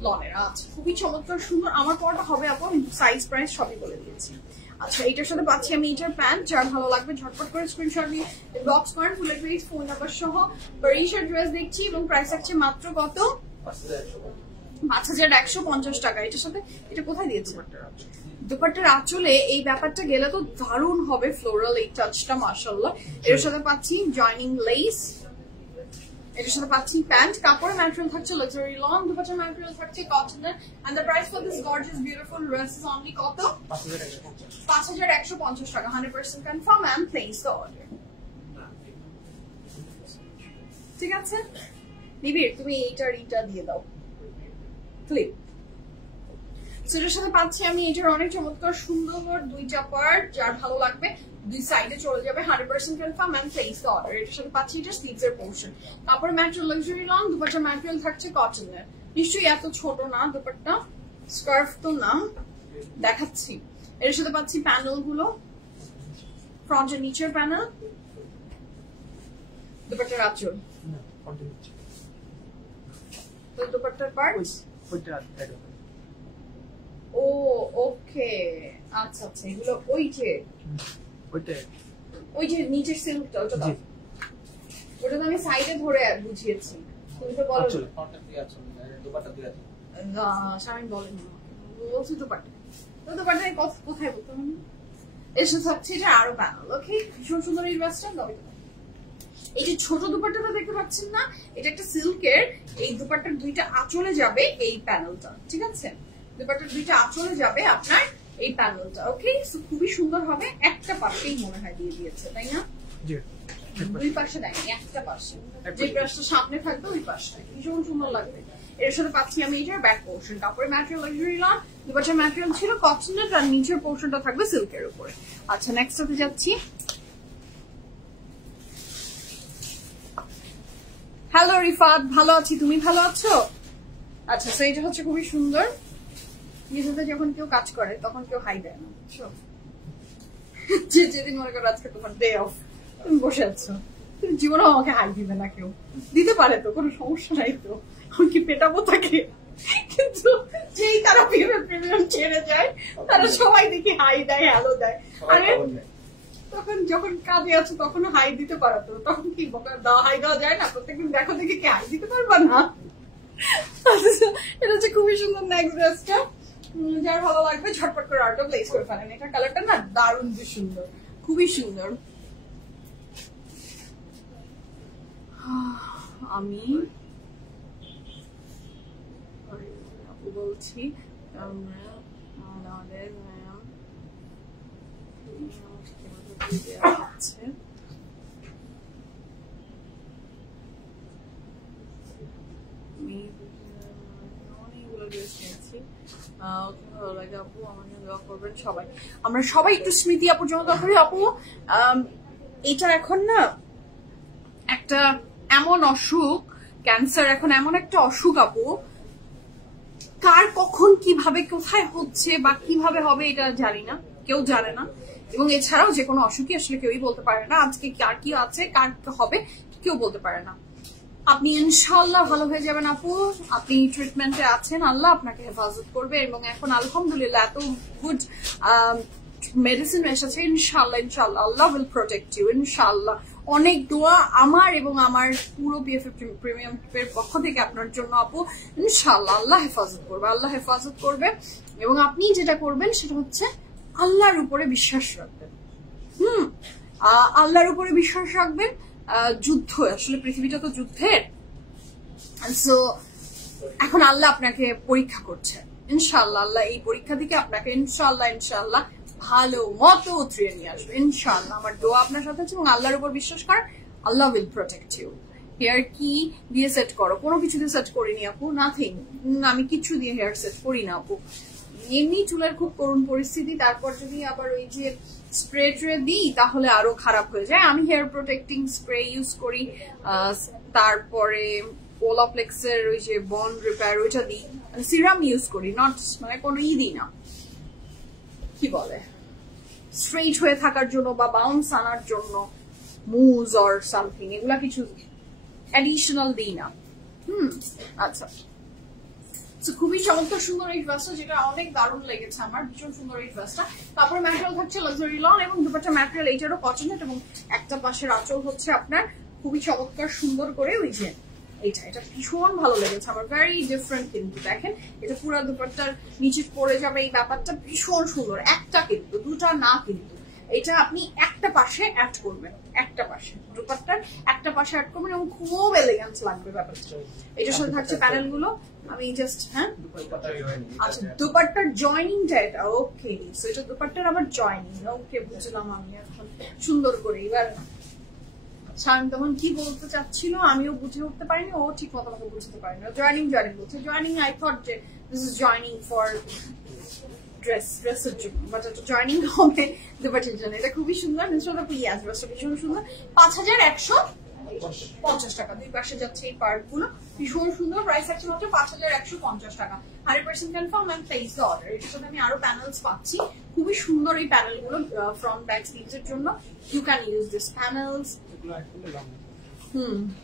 লনের। আচ্ছা, খুবই চমৎকার সুন্দর। আমার পরটা হবে আপু, সাইজ প্রাইস সবই বলে দিয়েছি। আচ্ছা, এইটার সাথে পাচ্ছি আমি এটার প্যান্ট। যার ভালো লাগবে ঝটপট করে স্ক্রিনশট নিয়ে ইনবক্স করেন, ফুল অ্যাড্রেস, ফোন নাম্বার সহ। পরিশার ড্রেস দেখছি এবং প্রাইস আছে মাত্র কত? 5150 টাকা। এটার সাথে এটা কোথায় দিয়েছে? দুপাট্টার আঁচলে এই ব্যাপারটা গেলে তো দারুণ হবে, ফ্লোরাল এই টাচটা মাশাআল্লাহ। এর সাথে পাচ্ছি জয়নিং লেস, এটার সাথে পাচ্ছি প্যান্ট। কাপড়ের ম্যাটেরিয়াল থাকছে লাক্সারি লং, দুপাট্টার ম্যাটেরিয়াল থাকছে কটনের। And the price for this gorgeous beautiful dress is only কত? 5150 টাকা। 100% confirm and place the order. ঠিক আছে নিবিড়, তুমি এইটা দিয়ে দাও ক্লিপ। সেটার সাথে পাচ্ছি আমি এটার অনেক চমৎকার সুন্দর দুইটা পার্ট। যার ভালো লাগবে দুই সাইডে চলে যাবে। 100% confirm and place the order. এটার সাথে পাচ্ছি এটা স্লিভস এর পোরশন। তারপরে ম্যাটেরিয়াল লাক্সারি লং, দুপাট্টার ম্যাটেরিয়াল থাকছে কটনের। নিশ্চয়ই এত ছোট না দুপাট্টা, স্কার্ফ তো না, দেখাচ্ছি। এর সাথে পাচ্ছি প্যানেল গুলো, ফ্রন্ট এর নিচের প্যানেল, দুপাট্টার আঁচল, দুপাট্টার পার্টস। ও ওকে, আচ্ছা আচ্ছা, এগুলো ওই যে নিচের সিল্কটা, ওটা তো আমি সাইডে ধরে বুঝিয়েছি। তুমি তো বলো শামিম বলেন, বলছি দুপাট্টা। তো দুপাট্টা কোথায় বলতাম আমি? এসে থাকছে এটা আরো প্যানেল। ওকে, ভীষণ সুন্দর এই ড্রেসটা। এই যে ছোট দুপাট্টাটা দেখতে পাচ্ছেন না, এটা একটা সিল্কের। এই দুপাট্টার দুইটা আঁচলে যাবে এই প্যানেলটা, ঠিক আছে? দুপাট্টার দুইটা আঁচলে যাবে আপনার এই প্যানেলটা। ওকে, সো খুবই সুন্দর হবে। একটা পাশেই মনে হয় দিয়ে দিয়েছে, তাই না? দুই পাশে দেয়নি, একটা পাশে, যে ব্রাশটা সামনে থাকবে ওই পাশটা ভীষণ সুন্দর লাগবে। এর সাথে পাচ্ছি আমি এটার ব্যাক পোর্শন, কাপড়ের ম্যাটেরিয়াল লাক্সারি লন, দুপাট্টার ম্যাটেরিয়াল ছিল কটনের, আর নিচের পোর্শনটা থাকবে সিল্কের উপরে। আচ্ছা, নেক্সট হতে যাচ্ছি। হ্যালো রিফাত, ভালো আছি, তুমি ভালো আছো? আচ্ছা, সো এটা হচ্ছে খুবই সুন্দর। নিজেদের যখন কেউ কাজ করে তখন কেউ হাই দেয় না, বুঝছো? যেদিন মনে করো আজকে তোমার ডে অফ, তুমি বসে আছো, তুমি জীবনেও আমাকে হাই দিবে না। কেউ দিতে পারে তো, কোনো সমস্যা নাই তো, আমি কি পেটাবো তাকে? কিন্তু যেই তারা প্রিমিয়াম ছেড়ে যায় তারা সবাই দেখি হাই দেয়, হ্যালো দেয়। আরে তখন যখন কাজে আছো তখনও হাই দিতে পারো তো, তখন কি হাই দেওয়া যায় না? প্রত্যেকদিন দেখো দেখি কি হাই দিতে পারবা না? এটা হচ্ছে খুবই সুন্দর নেক্সট ড্রেসটা, যার ভালো লাগবে ঝটপট করে অর্ডার প্লেস করে ফেলেন। এটা কালারটা না দারুণ সুন্দর, খুবই সুন্দর। আমি বলছি আমাদের আছে অনেকগুলো ড্রেস নিয়েছি, ভালো লাগে আপু, আমার জন্য দোয়া করবেন সবাই। আমরা সবাই একটু স্মৃতি আপুর জন্য দোয়া করি। আপু এটা এখন না একটা এমন অসুখ, ক্যান্সার এখন এমন একটা অসুখ আপু, কার কখন কিভাবে কোথায় হচ্ছে বা কিভাবে হবে এটা জানি না, কেউ জানে না। এবং এছাড়াও যে কোনো অসুখই আসলে কেউই বলতে পারে না আজকে কার কি আছে, কার হবে কেউ বলতে পারে না। আপনি ইনশাআল্লাহ ভালো হয়ে যাবেন আপু, আপনি ট্রিটমেন্টে আছেন, আল্লাহ আপনাকে হেফাজত করবে। এবং এখন আলহামদুলিল্লাহ এত গুড মেডিসিন এসেছে, ইনশাআল্লাহ ইনশাআল্লাহ আল্লাহ উইল প্রোটেক্ট ইউ ইনশাআল্লাহ। অনেক দোয়া আমার এবং আমার পুরো PFF প্রিমিয়াম এর পক্ষ থেকে আপনার জন্য আপু, ইনশাআল্লাহ আল্লাহ হেফাজত করবে, আল্লাহ হেফাজত করবে। এবং আপনি যেটা করবেন সেটা হচ্ছে আল্লাহর উপরে বিশ্বাস রাখবেন। আল্লাহর উপরে বিশ্বাস রাখবেন। যুদ্ধ আসলে, পৃথিবীটা তো যুদ্ধের, সো এখন আল্লাহ আপনাকে পরীক্ষা করছে। ইনশাআল্লাহ আল্লাহ এই পরীক্ষা থেকে আপনাকে ইনশাআল্লাহ ইনশাআল্লাহ ভালো মতো উতরিয়ে নিয়ে আসবে ইনশাআল্লাহ। আমার দোয়া আপনার সাথে আছে এবং আল্লাহর উপর বিশ্বাস করেন, আল্লাহ উইল প্রোটেক্ট ইউ। হেয়ার কি দিয়ে সেট করো? কোনো কিছু দিয়ে সেট করিনি আপু, নাথিং, আমি কিছু দিয়ে হেয়ার সেট করি না আপু। এমনি চুলের খুব করুণ পরিস্থিতি, তারপর যদি আবার ওই যে স্প্রে ট্রে দিই তাহলে আরো খারাপ হয়ে যায়। আমি হেয়ার প্রোটেক্টিং স্প্রে ইউজ করি, তারপরে ওলাপ্লেক্সের ওই যে বন্ড রিপেয়ার ওইটা দিই, সিরাম ইউজ করি, নট মানে কোনো দিই না, কি বলে স্ট্রেইট হয়ে থাকার জন্য বা বাউন্স আনার জন্য মুজ অর সামথিং, এগুলা কিছু অ্যাডিশনাল দিই না। আচ্ছা, খুবই চমৎকার সুন্দর এই ড্রেসটা, যেটা অনেক দারুণ লেগেছে আমার, ভীষণ সুন্দর এই ড্রেসটা। কাপড়ের ম্যাটেরিয়াল থাকছে লাক্সারি লন এবং দুপাট্টা ম্যাটেরিয়াল এইটারও কটনের, এবং একটা পাশের আঁচল হচ্ছে আপনার খুবই চমৎকার সুন্দর করে ওই যে এটা ভীষণ ভালো লেগেছে আমার, ভেরি ডিফারেন্ট। কিন্তু দেখেন এটা পুরো দুপাট্টার নিচে পড়ে যাবে, এই ব্যাপারটা ভীষণ সুন্দর। একটা কিন্তু, দুটা না কিন্তু, এটা আপনি একটা পাশে অ্যাড করবেন, একটা পাশে দুপাট্টার একটা পাশে অ্যাড করবেন এবং খুব এলিগেন্স লাগবে ব্যাপারটা। এটার সাথে থাকছে প্যানেল গুলো, আমি জাস্ট আচ্ছা দুপাট্টার জয়নিংটা এটা, ওকে, সো এটা দুপাট্টার আবার জয়নিং, ওকে বুঝলাম আমি এখন সুন্দর করে। এবার শান তখন কি বলতে চাচ্ছিল আমিও বুঝে উঠতে পারিনি, ও ঠিক মতো আমাকে বুঝতে পারিনি। জয়নিং বলছে, জয়নিং আই থট যে দিস ইজ জয়নিং ফর ড্রেসের জন্য, বাট এটা জয়নিং হবে দুপাট্টার জন্য। এটা খুবই সুন্দর, ড্রেসটা ভীষণ সুন্দর। 5150 টাকা, দুই পাশে যাচ্ছে এই পার্ট গুলো, ভীষণ সুন্দর। প্রাইস আছে মাত্র 5150 টাকা। 100% confirm and place the order. এটার সাথে আমি আরো প্যানেলস পাচ্ছি, খুবই সুন্দর এই প্যানেল গুলো ফ্রন্ট ব্যাক স্লিভস এর জন্য। You can use this panels.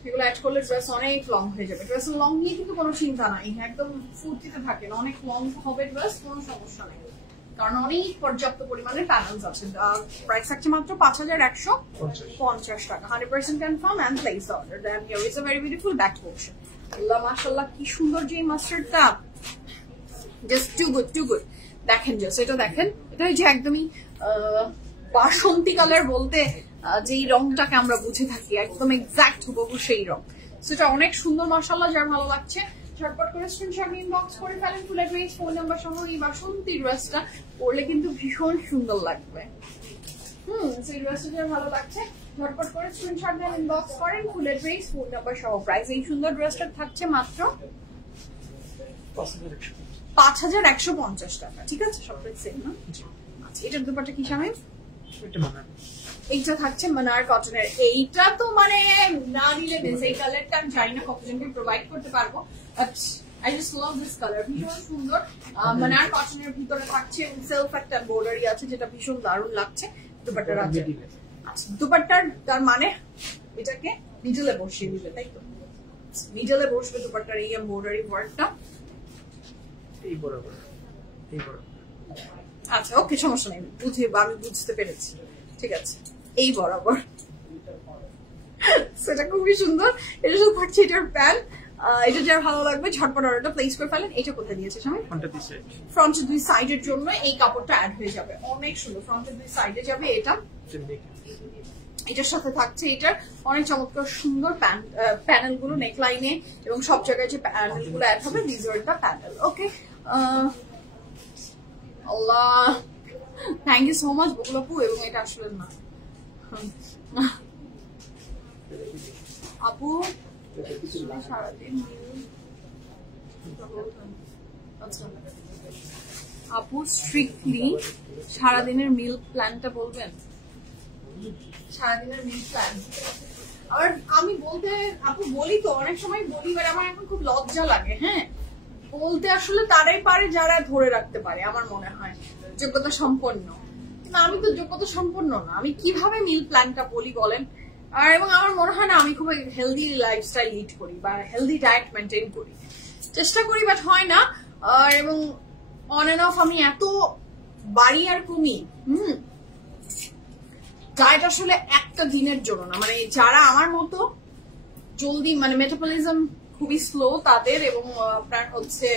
এগুলো অ্যাড করলে ড্রেস অনেক লং হয়ে যাবে। ড্রেস লং নিয়ে কিন্তু কোনো চিন্তা নাই, একদম ফুর্তিতে থাকেন, অনেক লং হবে ড্রেস, কোনো সমস্যা নেই, কারণ অনেক পর্যাপ্ত পরিমাণে প্যানেলস আছে। প্রাইস থাকছে মাত্র 5150 টাকা। 100% confirm and place the order. Then here is a very beautiful back portion. আল্লাহ মাশাআল্লাহ কি সুন্দর যে মাস্টার্ডটা, just too good too good. দেখেন জাস্ট এটা দেখেন, এটা যে একদমই বাসন্তী কালার বলতে যেই রংটাকে আমরা বুঝে থাকি, একদম এক্সাক্ট হুবহু সেই রং। সেটা অনেক সুন্দর মাশাআল্লাহ, যার ভালো লাগছে ঝটপট করে স্ক্রিনশট ইনবক্স করে ফেলেন ফুল অ্যাড্রেস ফোন নাম্বার সহ। এই বাসন্তী ড্রেসটা পরলে কিন্তু ভীষণ সুন্দর লাগবে। সেই ড্রেসটা ভালো লাগছে, ঝটপট করে স্ক্রিনশট দেন, ইনবক্স করেন ফুল অ্যাড্রেস ফোন নাম্বার সহ। প্রাইস এই সুন্দর ড্রেসটা থাকছে মাত্র 5150 টাকা। ঠিক আছে, সব প্রাইস সেম না? আচ্ছা, এটার দুপাট্টা কি শামিম? এইটা থাকছে মানার কটনের। এইটা তো মানে না নিলে বেশ, এই কালারটা আমি জানি না কতজনকে প্রোভাইড করতে পারবো, but I just love this color, ভীষণ সুন্দর। মানার কটনের ভিতরে থাকছে সেলফ একটা বর্ডারই আছে যেটা ভীষণ দারুণ লাগছে। দুপাট্টার আছে, আচ্ছা দুপাট্টার তার মানে এটাকে মিডলে বসিয়ে দিলে, তাই তো? মিডলে বসবে দুপাট্টার এই এমব্রয়ডারি ওয়ার্কটা, এই বরাবর, এই বরাবর। আচ্ছা ওকে, সমস্যা নেই, আমি বুঝতে পেরেছি। ঠিক আছে, এই বরাবর, সেটা খুবই সুন্দর। এটা শুধু থাকছে এটার প্যান্ট। এটা যার ভালো লাগবে ঝটপট অর্ডারটা প্লেস করে ফেলেন। এটা কোথায় দিয়েছে স্বামী? ফ্রন্টের দুই সাইডের জন্য এই কাপড়টা অ্যাড হয়ে যাবে, অনেক সুন্দর। ফ্রন্টের দুই সাইডে যাবে এটা, এটার সাথে থাকছে এটার অনেক চমৎকার সুন্দর প্যানেল গুলো নেকলাইনে এবং সব জায়গায় যে প্যানেল গুলো অ্যাড হবে, this are the panel. Okay, আল্লাহ thank you so much Bakul আপু। এবং এটা আসলে না আপু, সারাদিন আচ্ছা আপু স্ট্রিক্টলি সারাদিনের মিল প্ল্যানটা বলবেন? সারাদিনের মিল প্ল্যান আর আমি বলতে আপু বলি তো, অনেক সময় বলি, বাট আমার এখন খুব লজ্জা লাগে। হ্যাঁ, বলতে আসলে তারাই পারে যারা ধরে রাখতে পারে, আমার মনে হয় যোগ্যতা সম্পন্ন। কিন্তু আমি তো যোগ্যতা সম্পন্ন না, আমি কিভাবে মিল প্ল্যানটা বলি বলেন? আর এবং আমার মনে হয় না আমি খুব হেলদি লাইফস্টাইল লিড করি বা হেলদি ডায়েট মেনটেন করি, চেষ্টা করি বাট হয় না। আর এবং অন এন্ড অফ আমি এত বাড়ি আর কমি। ডায়েট আসলে একটা দিনের জন্য না, মানে যারা আমার মতো জলদি মানে মেটাবলিজম খুবই স্লো তাদের, এবং আপনার হচ্ছে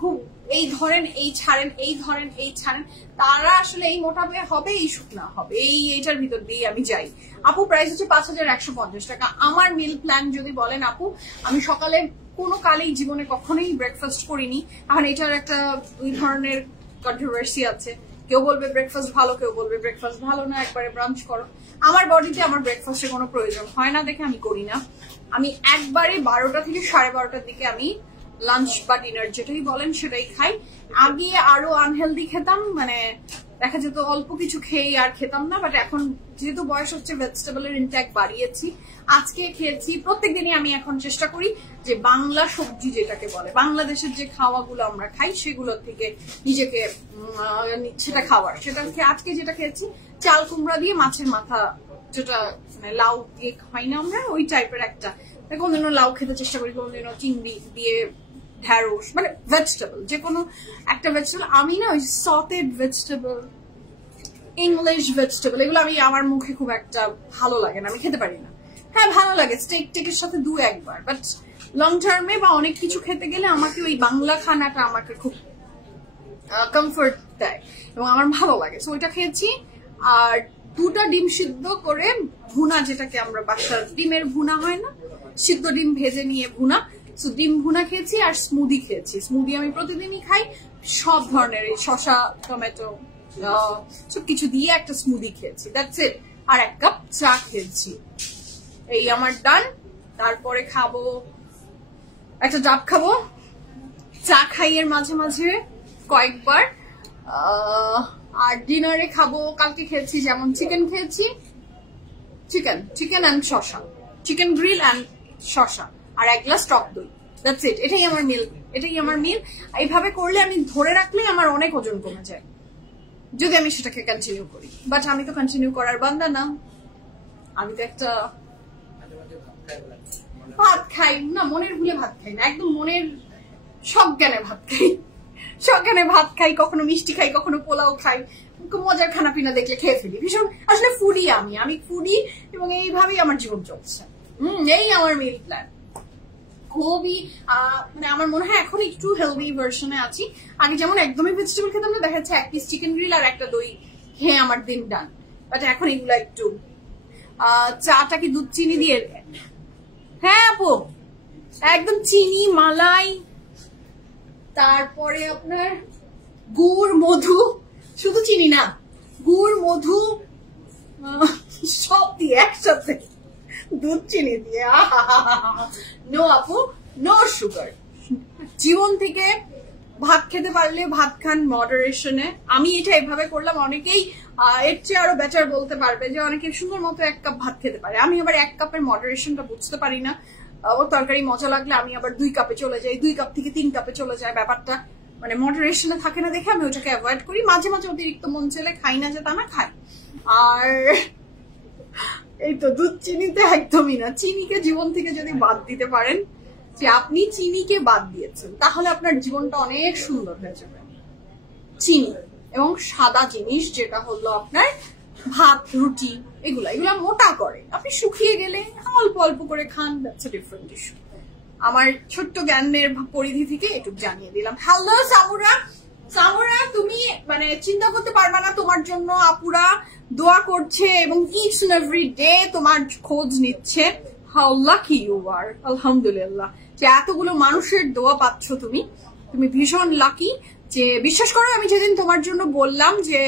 খুব এই ধরেন এই ছাড়েন, এই ধরেন এই ছাড়েন, তারা আসলে এই মোটাবে হবে, এই শুকনা হবে, এইটার ভিতর দিয়ে আমি যাই। আপু প্রাইস হচ্ছে 5150 টাকা। আমার মিল প্ল্যান যদি বলেন আপু, আমি সকালে কোনো কালেই জীবনে কখনোই ব্রেকফাস্ট করিনি। এখন এটার একটা দুই ধরনের কন্ট্রোভার্সি আছে, কেউ বলবে ব্রেকফাস্ট ভালো, কেউ বলবে ব্রেকফাস্ট ভালো না, একবারে ব্রাঞ্চ করো। আমার বডিতে আমার ব্রেকফাস্টের কোনো প্রয়োজন হয় না দেখে আমি করি না। আমি একবারে 12টা থেকে 12:30টার দিকে আমি লাঞ্চ বা ডিনার যেটাই বলেন সেটাই খাই। আগে আরো আনহেলদি খেতাম, মানে দেখা যেত অল্প কিছু খেয়ে আর খেতাম না, বাট এখন যেহেতু বয়স হচ্ছে ভেজিটেবলের ইনটেক বাড়িয়েছি। আজকে খেয়েছি, প্রত্যেকদিনই আমি এখন চেষ্টা করি যে বাংলা সবজি যেটাকে বলে, বাংলাদেশের যে খাওয়াগুলো আমরা খাই সেগুলোর থেকে নিজেকে সেটা খাওয়ার। সেটা আজকে যেটা খেয়েছি চাল কুমড়া দিয়ে মাছের মাথা, যেটা মানে লাউ দিয়ে খাই না আমরা, ওই টাইপের একটা। কোনদিনও লাউ খেতে চেষ্টা করি, কোনদিনও চিংড়ি দিয়ে, ঢ্যাঁড়স, মানে ভেজিটেবল যে কোনো একটা ভেজিটেবল। আমি না ওই সটেড ভেজিটেবল, ইংলিশ ভেজিটেবল, এগুলো আমি আমার মুখে খুব একটা ভালো লাগে না, আমি খেতে পারি না। হ্যাঁ ভালো লাগে স্টেক টেকের সাথে 2-1 বার, বাট লং টার্মে বা অনেক কিছু খেতে গেলে আমাকে ওই বাংলা খানাটা আমাকে খুব কমফোর্ট দেয় এবং আমার ভালো লাগে। সো ওইটা খেয়েছি। আর 2টা ডিম সিদ্ধ করে ভুনা, যেটাকে আমরা বাসার ডিমের ভুনা হয় না, সিদ্ধ ডিম ভেজে নিয়ে ভুনা, সো ডিম ভুনা খেয়েছি। আর স্মুদি খেয়েছি, স্মুদি আমি প্রতিদিনই খাই, সব ধরনের এই শসা, টমেটো সবকিছু দিয়ে একটা স্মুদি খেয়েছি, দ্যাটস ইট। আর 1 কাপ চা খেয়েছি, এই আমার ডান। তারপরে খাবো একটা ডাব খাবো, চা খাই এর মাঝে মাঝে কয়েকবার। আর ডিনারে খাবো, কালকে খেয়েছি যেমন চিকেন খেয়েছি, চিকেন অ্যান্ড শসা, চিকেন গ্রিল অ্যান্ড শসা, আর 1 গ্লাস টক দই, দ্যাটস ইট। এটাই আমার মিল, এটাই আমার মিল। এইভাবে করলে আমি ধরে রাখলে আমার অনেক ওজন কমে যায় যদি আমি সেটাকে কন্টিনিউ করি, বাট আমি তো কন্টিনিউ করার বান্দা না। আমি তো একটা ভাত খাই না, মনের ভুলে ভাত খাই না, একদম মনের সজ্ঞানে ভাত খাই, সজ্ঞানে ভাত খাই, কখনো মিষ্টি খাই, কখনো পোলাও খাই, খুব মজার খানা পিনা দেখলে খেয়ে ফেলি। ভীষণ আসলে ফুডি আমি ফুডি, এবং এইভাবেই আমার জীবন চলছে। এই আমার মিল প্ল্যান খুবই মানে আমার মনে হয় এখন একটু হেলদি ভার্সনে আছি। আগে যেমন একদমই ভেজিটেবল খেতাম না, দেখা যাচ্ছে 1 পিস চিকেন গ্রিল আর একটা দই খেয়ে আমার দিন ডান, বাট এখন এগুলো একটু। চাটা কি দুধ চিনি দিয়ে? হ্যাঁ আপু একদম চিনি মালাই, তারপরে আপনার গুড় মধু, শুধু চিনি না, গুড় মধু সব দিয়ে একসাথে, দুধ চিনি দিয়ে। নো আপু, নো সুগার। জীবন থেকে ভাত খেতে পারলে ভাত খান মডারেশনে। আমি এটা এভাবে করলাম, অনেকেই এর চেয়ে আরো বেটার বলতে পারবে যে অনেকে সুন্দর মতো 1 কাপ ভাত খেতে পারে। আমি আবার 1 কাপের মডারেশনটা বুঝতে পারি না। ও তরকারি মজা লাগলে আমি আবার 2 কাপে চলে যাই, 2 কাপ থেকে 3 কাপে চলে যায়। ব্যাপারটা মানে মডারেশনে থাকে না দেখে আমি ওটাকে অ্যাভয়েড করি। মাঝে মাঝে অতিরিক্ত মন চাইলে খাই না, যে তা না, খাই। আর এই তো দুধ চিনিতে একদমই না। চিনিকে জীবন থেকে যদি বাদ দিতে পারেন, যে আপনি চিনিকে বাদ দিয়েছেন, তাহলে আপনার জীবনটা অনেক সুন্দর হয়ে যাবে। চিনি এবং সাদা জিনিস, যেটা হলো আপনার ভাত রুটি, এগুলা মোটা করে। আপনি শুকিয়ে গেলে অল্প অল্প করে খান, দ্যাটস আ ডিফারেন্ট ইস্যু। আমার ছোট্ট জ্ঞানের পরিধি থেকে এটুকু জানিয়ে দিলাম। হ্যালো সামুরা, সামুরা তুমি মানে চিন্তা করতে পারবা না, তোমার জন্য আপুরা দোয়া করছে এবং ইচ এন্ড এভরি ডে তোমার খোঁজ নিচ্ছে। হাউ লাকি ইউ আর, আলহামদুলিল্লাহ যে এতগুলো মানুষের দোয়া পাচ্ছ তুমি। তুমি ভীষণ লাকি। যে বিশ্বাস করো, আমি যেদিন তোমার জন্য বললাম যে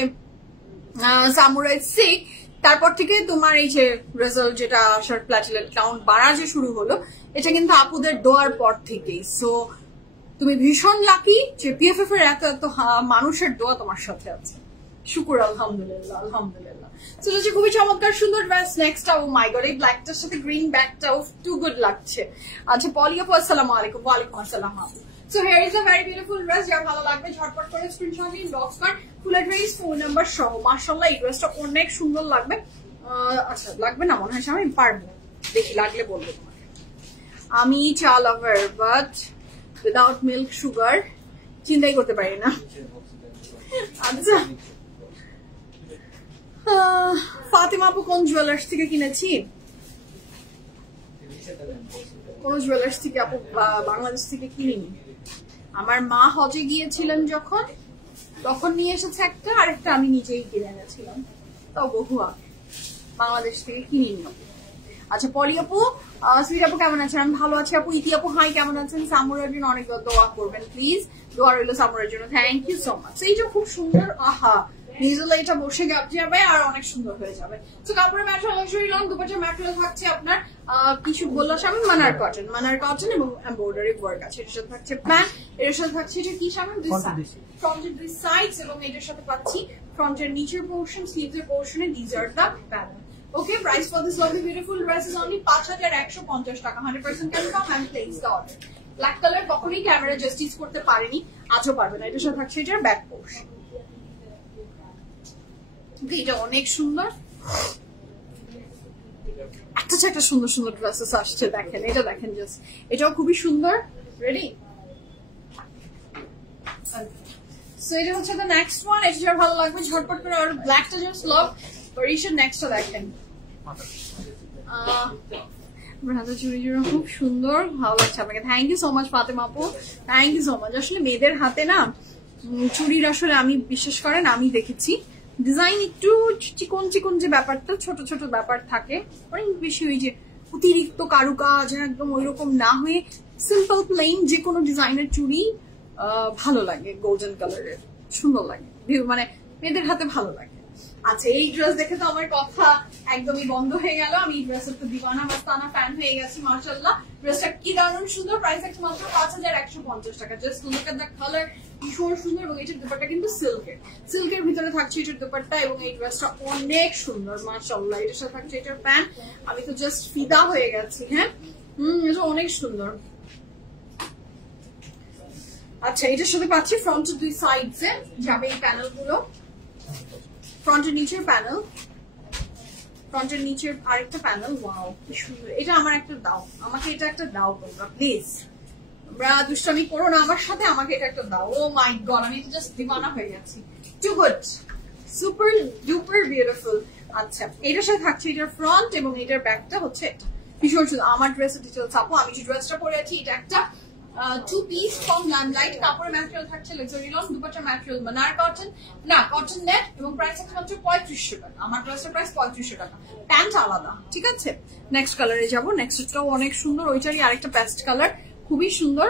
সামুরা ইজ সিক, তারপর থেকে তোমার এই যে রেজাল্ট যেটা আসার, প্ল্যাটিলেট কাউন্ট বাড়া যে শুরু হলো, এটা কিন্তু আপুদের দোয়ার পর থেকেই। সো তুমি ভীষণ লাকি যে পিএফএফ এর এত এত মানুষের দোয়া তোমার সাথে আছে। শুকুর, আলহামদুলিল্লাহ, আলহামদুলিল্লাহ। তো এটা খুবই চমৎকার সুন্দর ড্রেস। নেক্সটটা, ও মাই গড, এই ব্ল্যাকটার সাথে গ্রিন ব্যাগটাও টু গুড লাগছে। আচ্ছা পলি আপু, আসসালামু আলাইকুম। ওয়ালাইকুম আসসালাম আপু। So here is a very beautiful dress. যার ভালো লাগবে ঝটপট করে স্ক্রিনশট নিন, বক্স কর, ফুল অ্যাড্রেস, ফোন নাম্বার সহ। মাশাআল্লাহ এই ড্রেসটা অনেক সুন্দর লাগবে। আচ্ছা লাগবে না মনে হয়, আমি পারবো, দেখি লাগলে বলবো তোমাকে। আমি চা লাভার, বাট উইদাউট মিল্ক সুগার চিন্তাই করতে পারি না। আচ্ছা ফাতেমা আপু, কোন জুয়েলার্স থেকে কিনেছি? কোন জুয়েলার্স থেকে আপু বাংলাদেশ থেকে কিনিনি। আমার মা হজে গিয়েছিলেন যখন, তখন নিয়ে এসেছে একটা, আর একটা আমি নিজেই কিনে এনেছিলাম, তাও বহু আগে, বাংলাদেশ থেকে কিনিনি। আচ্ছা পলি আপু, সুইট আপু কেমন আছেন? আমি ভালো আছি আপু। ইতি আপু হাই, কেমন আছেন? সামুরার জন্য অনেক দোয়া করবেন প্লিজ। দোয়া রইল সামুরার জন্য, থ্যাংক ইউ সো মাচ। এইটা খুব সুন্দর, আহা নিজেলা এটা বসে যাবে আর অনেক সুন্দর হয়ে যাবে। তো কাপড়ের ম্যাটেরিয়াল লাক্সারি লং, দুপাটার ম্যাটেরিয়াল থাকছে আপনার কিছু বললাম আমি মানার কটন এবং এমব্রয়ডারি ওয়ার্ক আছে। এর সাথে থাকছে প্যান্ট, এর সাথে থাকছে এটা কি সামনে ফ্রন্টের দুই সাইডস, এবং এটার সাথে পাচ্ছি ফ্রন্টের নিচের পোর্শন, স্লিভের পোর্শনে this are the panel. Okay, price for this lovely beautiful dress is only 5150 টাকা, 100% confirm and place the order. Black colour কখনোই ক্যামেরা জাস্টিস করতে পারেনি, আজও পারবে না। এটার সাথে থাকছে এটার ব্যাক পোর্শন। এটা অনেক সুন্দর, একটা সুন্দর সুন্দর ড্রেসেস আসছে, দেখেন এটা, দেখেন জাস্ট, এটাও খুবই সুন্দর। রেডি? সো এটা হচ্ছে the next one. এটা যার ভালো লাগবে ঝটপট করে, আর ব্ল্যাকটা জাস্ট লাভ। পরিশন নেক্সটটা দেখেন, হাতে চুড়ি জোড়া খুব সুন্দর, ভালো লাগছে আপনাকে। Thank you so much Fatema আপু, থ্যাংক ইউ সো মাচ। আসলে মেয়েদের হাতে না চুড়ির, আসলে আমি বিশ্বাস করেন আমি দেখেছি ডিজাইন একটু চিকন চিকন যে ব্যাপারটা, ছোট ছোট ব্যাপার থাকে, অনেক বেশি ওই যে অতিরিক্ত কারুকাজ একদম ওইরকম না হয়ে সিম্পল প্লেন যে কোনো ডিজাইনের চুড়ি ভালো লাগে, গোল্ডেন কালারের সুন্দর লাগে, মানে মেয়েদের হাতে ভালো লাগে। আচ্ছা এই ড্রেস দেখে তো আমার কথা একদমই বন্ধ হয়ে গেল। আমি এই ড্রেসের তো দিওয়ানা মাস্তানা ফ্যান হয়ে গেছি, মাশাআল্লাহ। ড্রেসটা কি দারুণ সুন্দর, প্রাইস আছে মাত্র 5150 টাকা। Just look at the colour, ভীষণ সুন্দর। এবং এটার দুপাট্টা কিন্তু সিল্কের ভিতরে থাকছে এটার দুপাট্টা, এবং এই ড্রেসটা অনেক সুন্দর মাশাআল্লাহ। এটার সাথে থাকছে এটার প্যান্ট, আমি তো জাস্ট ফিদা হয়ে গেছি। হ্যাঁ এটা অনেক সুন্দর। আচ্ছা এটার সাথে পাচ্ছি ফ্রন্টের দুই সাইডসে যাবে এই প্যানেল গুলো, ফ্রন্টের নিচের প্যানেল, ফ্রন্টের নিচের আরেকটা প্যানেল। ওয়াও কি সুন্দর। এটা আমার একটা দাও, আমাকে এটা একটা দাও তোমরা প্লিজ, তোমরা দুষ্টামি করো না আমার সাথে, আমাকে এটা একটা দাও। ও মাই গড, আমি এটা জাস্ট দিওয়ানা হয়ে গেছি। Too good, super duper beautiful. আচ্ছা এটার সাথে থাকছে এটার ফ্রন্ট, এবং এটার ব্যাকটা হচ্ছে এটা, ভীষণ সুন্দর। আমার ড্রেসের ডিটেলস আপু, আমি যে ড্রেসটা পরে আছি এটা একটা 2 piece from Limelight, কাপড়ের ম্যাটেরিয়াল থাকছে লাক্সারি লন, দুপাট্টার ম্যাটেরিয়াল মানার কটন, না কটন নেট, এবং প্রাইস আছে মাত্র 3500 টাকা। আমার ড্রেসের প্রাইস 3500 টাকা, প্যান্ট আলাদা, ঠিক আছে। নেক্সট কালারে যাব, নেক্সটটাও অনেক সুন্দর, ওইটারই আরেকটা পেস্ট কালার, খুবই সুন্দর।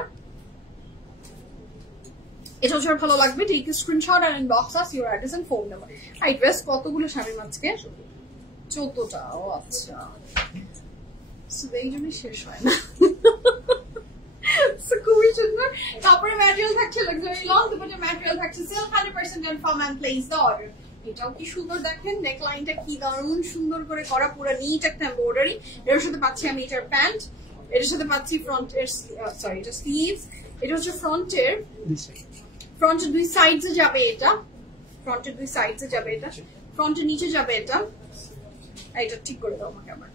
এটা হচ্ছে ভালো লাগবে, take a screenshot and inbox us your address and phone number. এই ড্রেস কতগুলো শামিম আজকে? 14টা। ও আচ্ছা, এই জন্যই শেষ হয় না। খুবই সুন্দর কাপড়ের ম্যাটেরিয়াল থাকছে লাক্সারি লন, দুপাট্টার ম্যাটেরিয়াল থাকছে silk, 100% confirm and place the order. এটাও কি সুন্দর দেখেন, নেকলাইনটা কি দারুণ সুন্দর করে করা, পুরো নিট একটা এমব্রয়ডারি। এর সাথে পাচ্ছি আমি এটার প্যান্ট, এটার সাথে পাচ্ছি ফ্রন্টের সরি এটা স্লিভস, এটা হচ্ছে ফ্রন্টের দুই সাইডে যাবে, এটা ফ্রন্টের দুই সাইডে যাবে, এটা ফ্রন্টের নিচে যাবে, এটা ঠিক করে দাও আমাকে আবার।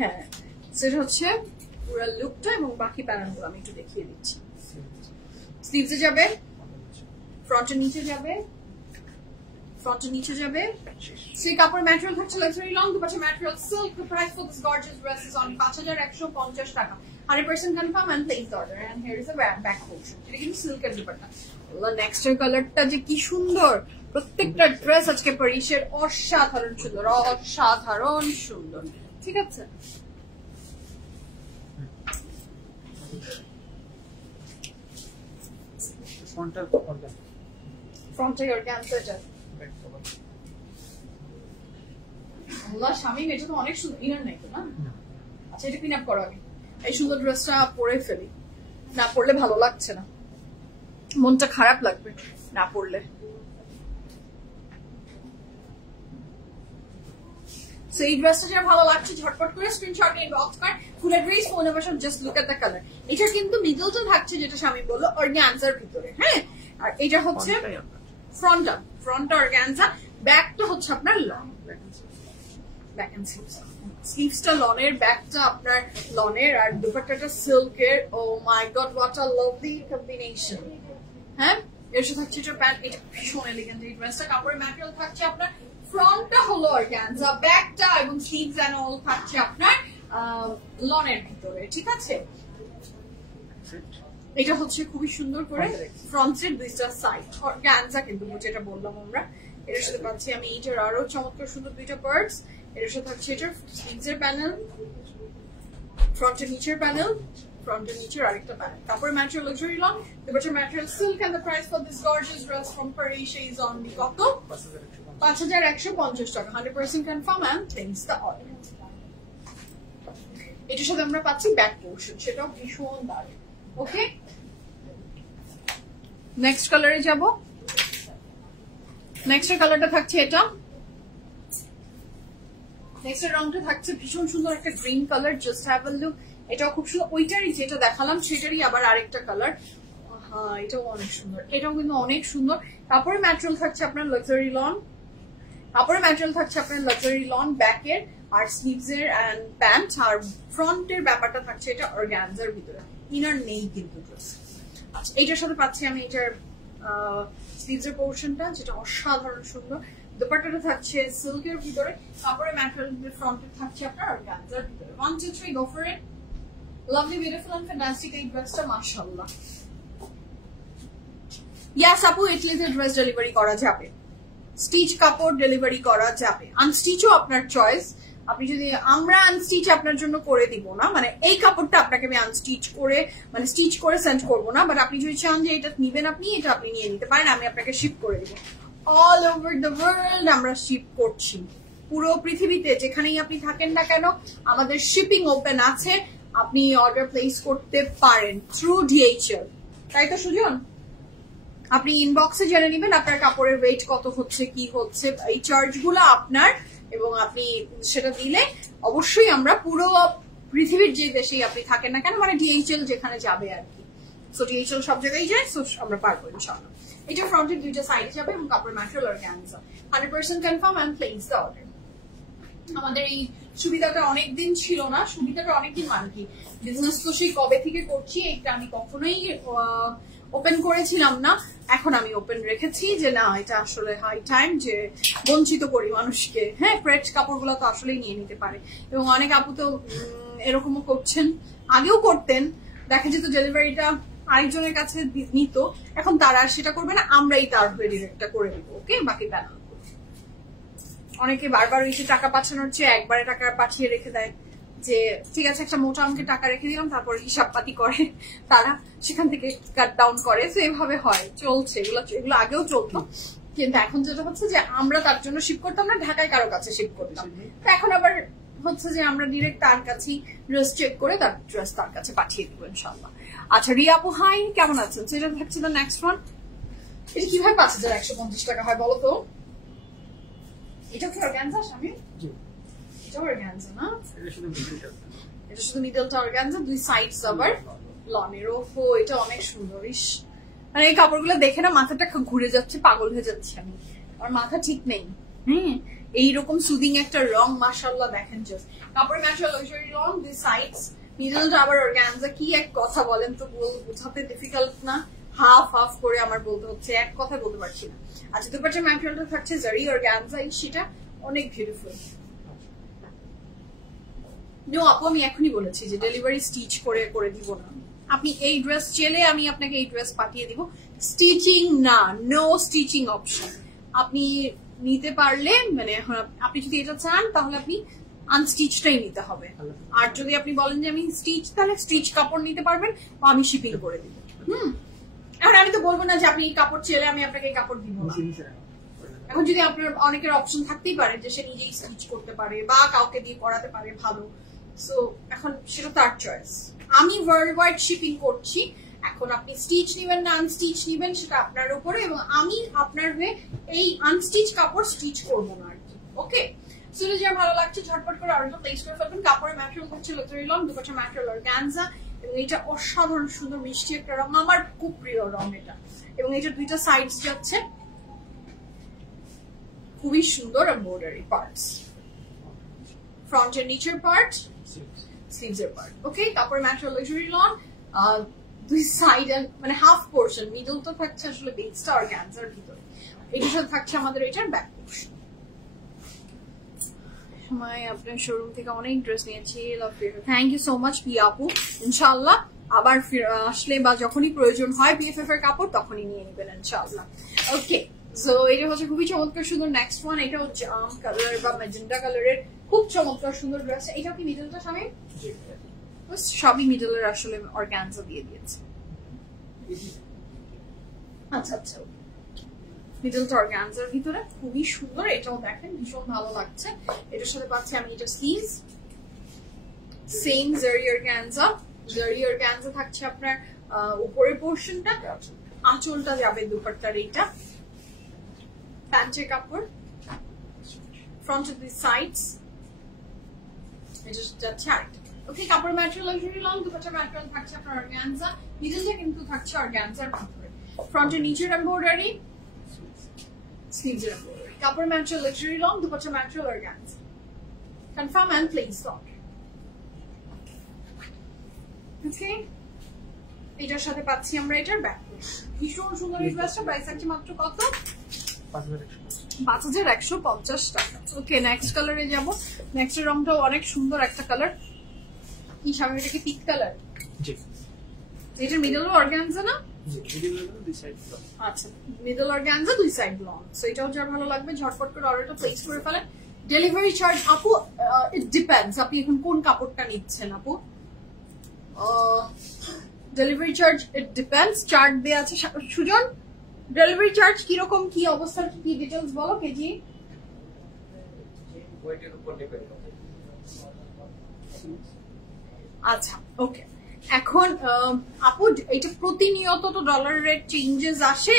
হ্যাঁ, সেটা হচ্ছে পুরো লুকটা, এবং বাকি প্যানেলগুলো আমি একটু দেখিয়ে দিচ্ছি। স্লিভসে যাবে, ফ্রন্টের নিচে যাবে, ফ্রন্টের নিচে যাবে। সেই কাপড় ম্যাটেরিয়াল থাকছে লাক্সারি লং, দুপাশে material silk. The price for this gorgeous dress is only 5150 টাকা, 100% confirm and place the order. And here is a back portion, এটা কিন্তু সিল্কের দুপাট্টা। আল্লাহ, নেক্সট এর কালারটা যে কি সুন্দর, প্রত্যেকটা ড্রেস আজকে প্যারিসের অসাধারণ সুন্দর, অসাধারণ সুন্দর, ঠিক আছে। ফ্রন্টে অর্গানজা যায়। আল্লাহ শামিম, এটা তো অনেক সুন্দর, ইনার নাই তো না? আচ্ছা, এটা পিন আপ করো আগে। এই সুন্দর ড্রেসটা পরে ফেলি, না পরলে ভালো লাগছে না, মনটা খারাপ লাগবে না পরলে। So এই ড্রেসটা যার ভালো লাগছে ঝটপট করে স্ক্রিনশট নিয়ে ইনবক্স কর, ফুল অ্যাড্রেস, ফোন নাম্বার সব, just look at the colour. এটা কিন্তু মিডলটা থাকছে, যেটা শামিম বললো অর্গানজার ভিতরে, হ্যাঁ। আর এটা হচ্ছে ফ্রন্ট অর্গানজা, ব্যাকটা হচ্ছে আপনার লন, ব্যাক এন্ড স্লিভস। স্লিভসটা লনের, ব্যাকটা আপনার লনের, আর দুপাট্টাটা সিল্কের। Oh my god, what a lovely combination. হ্যাঁ, এর সাথে থাকছে এটা প্যান্ট, এটা ভীষণ এলিগেন্ট এই ড্রেসটা। কাপড়ের ম্যাটেরিয়াল থাকছে আপনার, ফ্রন্টটা হলো অর্গানজা, ব্যাকটা এবং স্লিভস এন্ড অল থাকছে আপনার লনের ভিতরে, ঠিক আছে। এটা হচ্ছে খুবই সুন্দর করে ফ্রন্টের দুইটা সাইড অর্গানজা, কিন্তু যেটা বললাম আমরা। এর সাথে পাচ্ছি আমি এইটার আরো চমৎকার সুন্দর দুইটা পার্টস। এর সাথে থাকছে এটার স্লিভসের প্যানেল, ফ্রন্টের নিচের প্যানেল, ফ্রন্টের নিচের আরেকটা প্যানেল। কাপড়ের ম্যাটেরিয়াল লাক্সারি লন, দুপাট্টার material silk, and the price for this gorgeous dress from Paris is only কত? 5150 টাকা, 100% confirm and place the order. এটার সাথে আমরা পাচ্ছি ব্যাক পোর্শন, সেটাও ভীষণ দারুণ। ওকে, নেক্সট কালারে যাব। নেক্সট কালারটা থাকছে এটা, নেক্সট রংটা থাকছে ভীষণ সুন্দর একটা green colour, just have a look. এটাও খুব সুন্দর, ওইটারই যেটা দেখালাম সেটারই আবার আরেকটা কালার। হ্যাঁ, এটাও অনেক সুন্দর, এটাও কিন্তু অনেক সুন্দর। কাপড়ের ম্যাটেরিয়াল থাকছে আপনার লাক্সারি লন, কাপড়ের ম্যাটেরিয়াল থাকছে আপনার লাক্সারি লন, ব্যাকের আর স্লিভসের এন্ড প্যান্ট, আর ফ্রন্টের ব্যাপারটা থাকছে এটা অর্গানজার ভিতরে, ইনার নেই কিন্তু ড্রেস। আচ্ছা, এইটার সাথে পাচ্ছি আমি এটার স্লিভসের পোর্শনটা, যেটা অসাধারণ সুন্দর। দুপাট্টাটা থাকছে সিল্কের ভিতরে, কাপড়ের ম্যাটেরিয়াল ফ্রন্টে থাকছে আপনার অর্গানজার ভিতরে। 1 2 3 go for it. Lovely, beautiful and fantastic এই ড্রেসটা, মাশাআল্লাহ। ইয়াস আপু, ইটলিতে ড্রেস ডেলিভারি করা যাবে, স্টিচ কাপড় ডেলিভারি করা যাবে, আনস্টিচও আপনার চয়েস। আপনি যদি, আমরা আনস্টিচ আপনার জন্য করে দিব না, মানে এই কাপড়টা আপনাকে আমি আনস্টিচ করে, মানে স্টিচ করে সেন্ড করবো না, বাট আপনি যদি চান যে এটা নিবেন আপনি, এটা আপনি নিয়ে নিতে পারেন, আমি আপনাকে শিপ করে দিব। অল ওভার দ্য ওয়ার্ল্ড আমরা শিপ করছি, পুরো পৃথিবীতে যেখানেই আপনি থাকেন না কেন আমাদের শিপিং ওপেন আছে, আপনি অর্ডার প্লেস করতে পারেন থ্রু DHL, তাই তো সুজন? আপনি ইনবক্সে জেনে নেবেন আপনার কাপড়ের ওয়েট কত হচ্ছে, কি হচ্ছে, এই চার্জগুলো আপনার, এবং আপনি সেটা দিলে অবশ্যই আমরা পুরো পৃথিবীর যে দেশেই আপনি থাকেন না কেন, মানে DHL যেখানে যাবে আর কি, সো DHL সব জায়গায় যায়, সো আমরা পারবো ইনশাআল্লাহ। এটা ফ্রন্টের দুইটা সাইডে যাবে এবং কাপড় material organza, 100% confirm and place the order. আমাদের এই সুবিধাটা অনেকদিন ছিল না, সুবিধাটা অনেকদিন মানে কি, বিজনেস তো সেই কবে থেকে করছি, এটা আমি কখনোই ওপেন করেছিলাম না, এখন আমি ওপেন রেখেছি যে না, এটা আসলে হাই টাইম যে বঞ্চিত করি মানুষকে। হ্যাঁ, ক্রেট কাপড়গুলো তো আসলেই নিয়ে নিতে পারে, এবং অনেক আপু তো এরকমও করছেন, আগেও করতেন, দেখা যেত ডেলিভারিটা আরেকজনের কাছে নিত, এখন তারা সেটা করবে না, আমরাই তার হয়ে ডিরেক্টটা করে দিব। ওকে, বাকি প্যানেল অনেকে বারবার এসে টাকা পাঠানোর চেয়ে একবারে টাকা পাঠিয়ে রেখে দেয়, যে ঠিক আছে একটা মোটা অঙ্কের টাকা রেখে দিলাম, তারপর হিসাব পাতি করে তারা সেখান থেকে কাট ডাউন করে। তো এভাবে হয়, চলছে, এগুলো আগেও চলতো, কিন্তু এখন যেটা হচ্ছে যে আমরা তার জন্য শিপ করতাম না, ঢাকায় কারো কাছে শিপ করতাম। তো এখন আবার হচ্ছে যে আমরা ডিরেক্ট তার কাছেই ড্রেস চেক করে তার ড্রেস তার কাছে পাঠিয়ে দিব ইনশাল্লাহ। আচ্ছা রিয়া আপু হাই, কেমন আছেন? সেটা থাকছে দ্য নেক্সট ওয়ান। এটা কিভাবে 5150 টাকা হয় বলো তো? এটা কি অর্গানজা স্বামী? এটা অর্গানজা না, এটা শুধু মিডলটা অর্গানজা, দুই সাইডস আবার লনের। ওহো, এটা অনেক সুন্দর। মানে এই কাপড়গুলো দেখে না মাথাটা ঘুরে যাচ্ছে, পাগল হয়ে যাচ্ছে আমি, আমার মাথা ঠিক নেই। এইরকম সুদিং একটা রং, মাশাআল্লাহ দেখেন জাস্ট। কাপড়ের ন্যাচারাল লাক্সারি রং, দুই সাইডস, মিডলটা আবার অর্গানজা। কি এক কথা বলেন তো, বোঝাতে ডিফিকাল্ট না? হাফ হাফ করে আমার বলতে হচ্ছে, এক কথা বলতে পারছি না। আচ্ছা, দুপাশের ম্যাটেরিয়ালটা থাকছে জারি অর্গানজা, সেটা অনেক বিউটিফুল। নো আপু, আমি এখনই বলেছি যে ডেলিভারি স্টিচ করে দিব না। আপনি এই ড্রেস চেলে আমি আপনাকে এই ড্রেস পাঠিয়ে দিব, স্টিচিং না, নো স্টিচিং অপশন। আপনি নিতে পারলে মানে আপনি যদি এটা চান তাহলে আপনি আনস্টিচটাই নিতে হবে, আর যদি আপনি বলেন যে আমি স্টিচ, তাহলে স্টিচ কাপড় নিতে পারবেন, বা আমি শিপিং করে দিব। এখন আমি তো বলবো না যে আপনি কাপড় চেলে আমি আপনাকে এই কাপড় দিব না। এখন যদি আপনার অনেকের অপশন থাকতেই পারে যে সে নিজেই স্টিচ করতে পারে বা কাউকে দিয়ে করাতে পারে ভালো, সো এখন সেটা তার চয়েস। আমি ওয়ার্ল্ড ওয়াইড শিপিং করছি, এখন আপনি স্টিচ নেবেন না আনস্টিচ নেবেন সেটা আপনার উপরে, এবং আমি আপনার হয়ে এই আনস্টিচ কাপড় স্টিচ করবো না আর কি। ওকে, সো যা ভালো লাগছে ঝটপট করে অর্ডারটা প্লেস করে ফেলবেন। কাপড়ের ম্যাটেরিয়াল হচ্ছে লুথরি লন, দুপাশে ম্যাটেরিয়াল অর্গানজা, এবং এটা অসাধারণ সুন্দর মিষ্টি একটা রং, আমার খুব প্রিয় রং এটা। এবং এটা দুইটা সাইডস যাচ্ছে খুবই সুন্দর এমব্রয়ডারি পার্টস, ফ্রন্ট এর নিচের পার্ট, স্লিভস এর পার্ট। ওকে, কাপড়ের ম্যাটেরিয়াল লাক্সারি লন, দুই সাইড মানে হাফ পোর্শন, মিডল তো থাকছে আসলে বেসটা অর্গানজার ভিতরে, এটার সাথে থাকছে আমাদের এটার ব্যাক পোর্শন। সময় আপনার শোরুম থেকে অনেক ড্রেস নিয়েছি, thank you so much P আপু। ইনশাআল্লাহ আবার আসলে বা যখনই প্রয়োজন হয় পিএফএফ এর কাপড় তখনই নিয়ে নেবেন ইনশাআল্লাহ। ওকে, সো এটা হচ্ছে খুবই চমৎকার সুন্দর। নেক্সট ওয়ান, এটা হচ্ছে আম কালার বা ম্যাজেন্টা কালারের খুব চমৎকার সুন্দর ড্রেস। এটা কি মিডলটা স্বামী? সবই মিডলের আসলে অর্গানজা দিয়ে দিয়েছে। আচ্ছা আচ্ছা, মিডলটা অর্গানজার ভিতরে খুবই সুন্দর, এটাও দেখেন ভীষণ ভালো লাগছে। এটার সাথে পাচ্ছি আমি এটা স্লিভস, সেম জারি অর্গানজা, জারি অর্গানজা থাকছে আপনার উপরের পোর্শনটা, আঁচলটা যাবে দুপাট্টার এইটা, প্যান্টের কাপড়, ফ্রন্ট অফ দি সাইডস, এটা যাচ্ছে আরেকটা। ওকে, কাপড় ম্যাটেরিয়াল লাক্সারি লং, দুপাট্টার ম্যাটেরিয়াল থাকছে আপনার অর্গানজা, মিডলটা কিন্তু থাকছে অর্গানজার ভিতরে, ফ্রন্টের নিচের এমব্রয়ডারি, স্লিভস এর এমব্রয়ডারি, কাপড় ম্যাটেরিয়াল লাক্সারি লং, দুপাট্টার material organza. Confirm and place order. Okay, এটার সাথে পাচ্ছি আমরা এটার ব্যাক পোর্শন, ভীষণ সুন্দর এই ড্রেসটা। প্রাইস আছে মাত্র কত? 5150 টাকা। ওকে, নেক্সট কালারে যাব। নেক্সট এর রংটাও অনেক সুন্দর একটা কালার। কি সামনে এটা কি পিক কালার? জি। এটার মিডল অর্গানজা না? জি, মিডল অর্গানজা দুই সাইড ব্লক। আচ্ছা, মিডল অর্গানজা দুই সাইড ব্লক। সো এটাও যার ভালো লাগবে ঝটপট করে অর্ডারটা প্লেস করে ফেলেন। ডেলিভারি চার্জ আপু ইট ডিপেন্ডস, আপনি এখন কোন কাপড়টা নিচ্ছেন আপু। Delivery charge it depends, chart দেয়া আছে। সুজন, ডেলিভারি চার্জ কিরকম, কি অবস্থা, কি ডিটেইলস বলো কেজি? ওয়েটের উপর ডিপেন্ড করে। আচ্ছা, ওকে। এখন আপু এটা প্রতিনিয়ত তো ডলার রেট চেঞ্জেস আসে,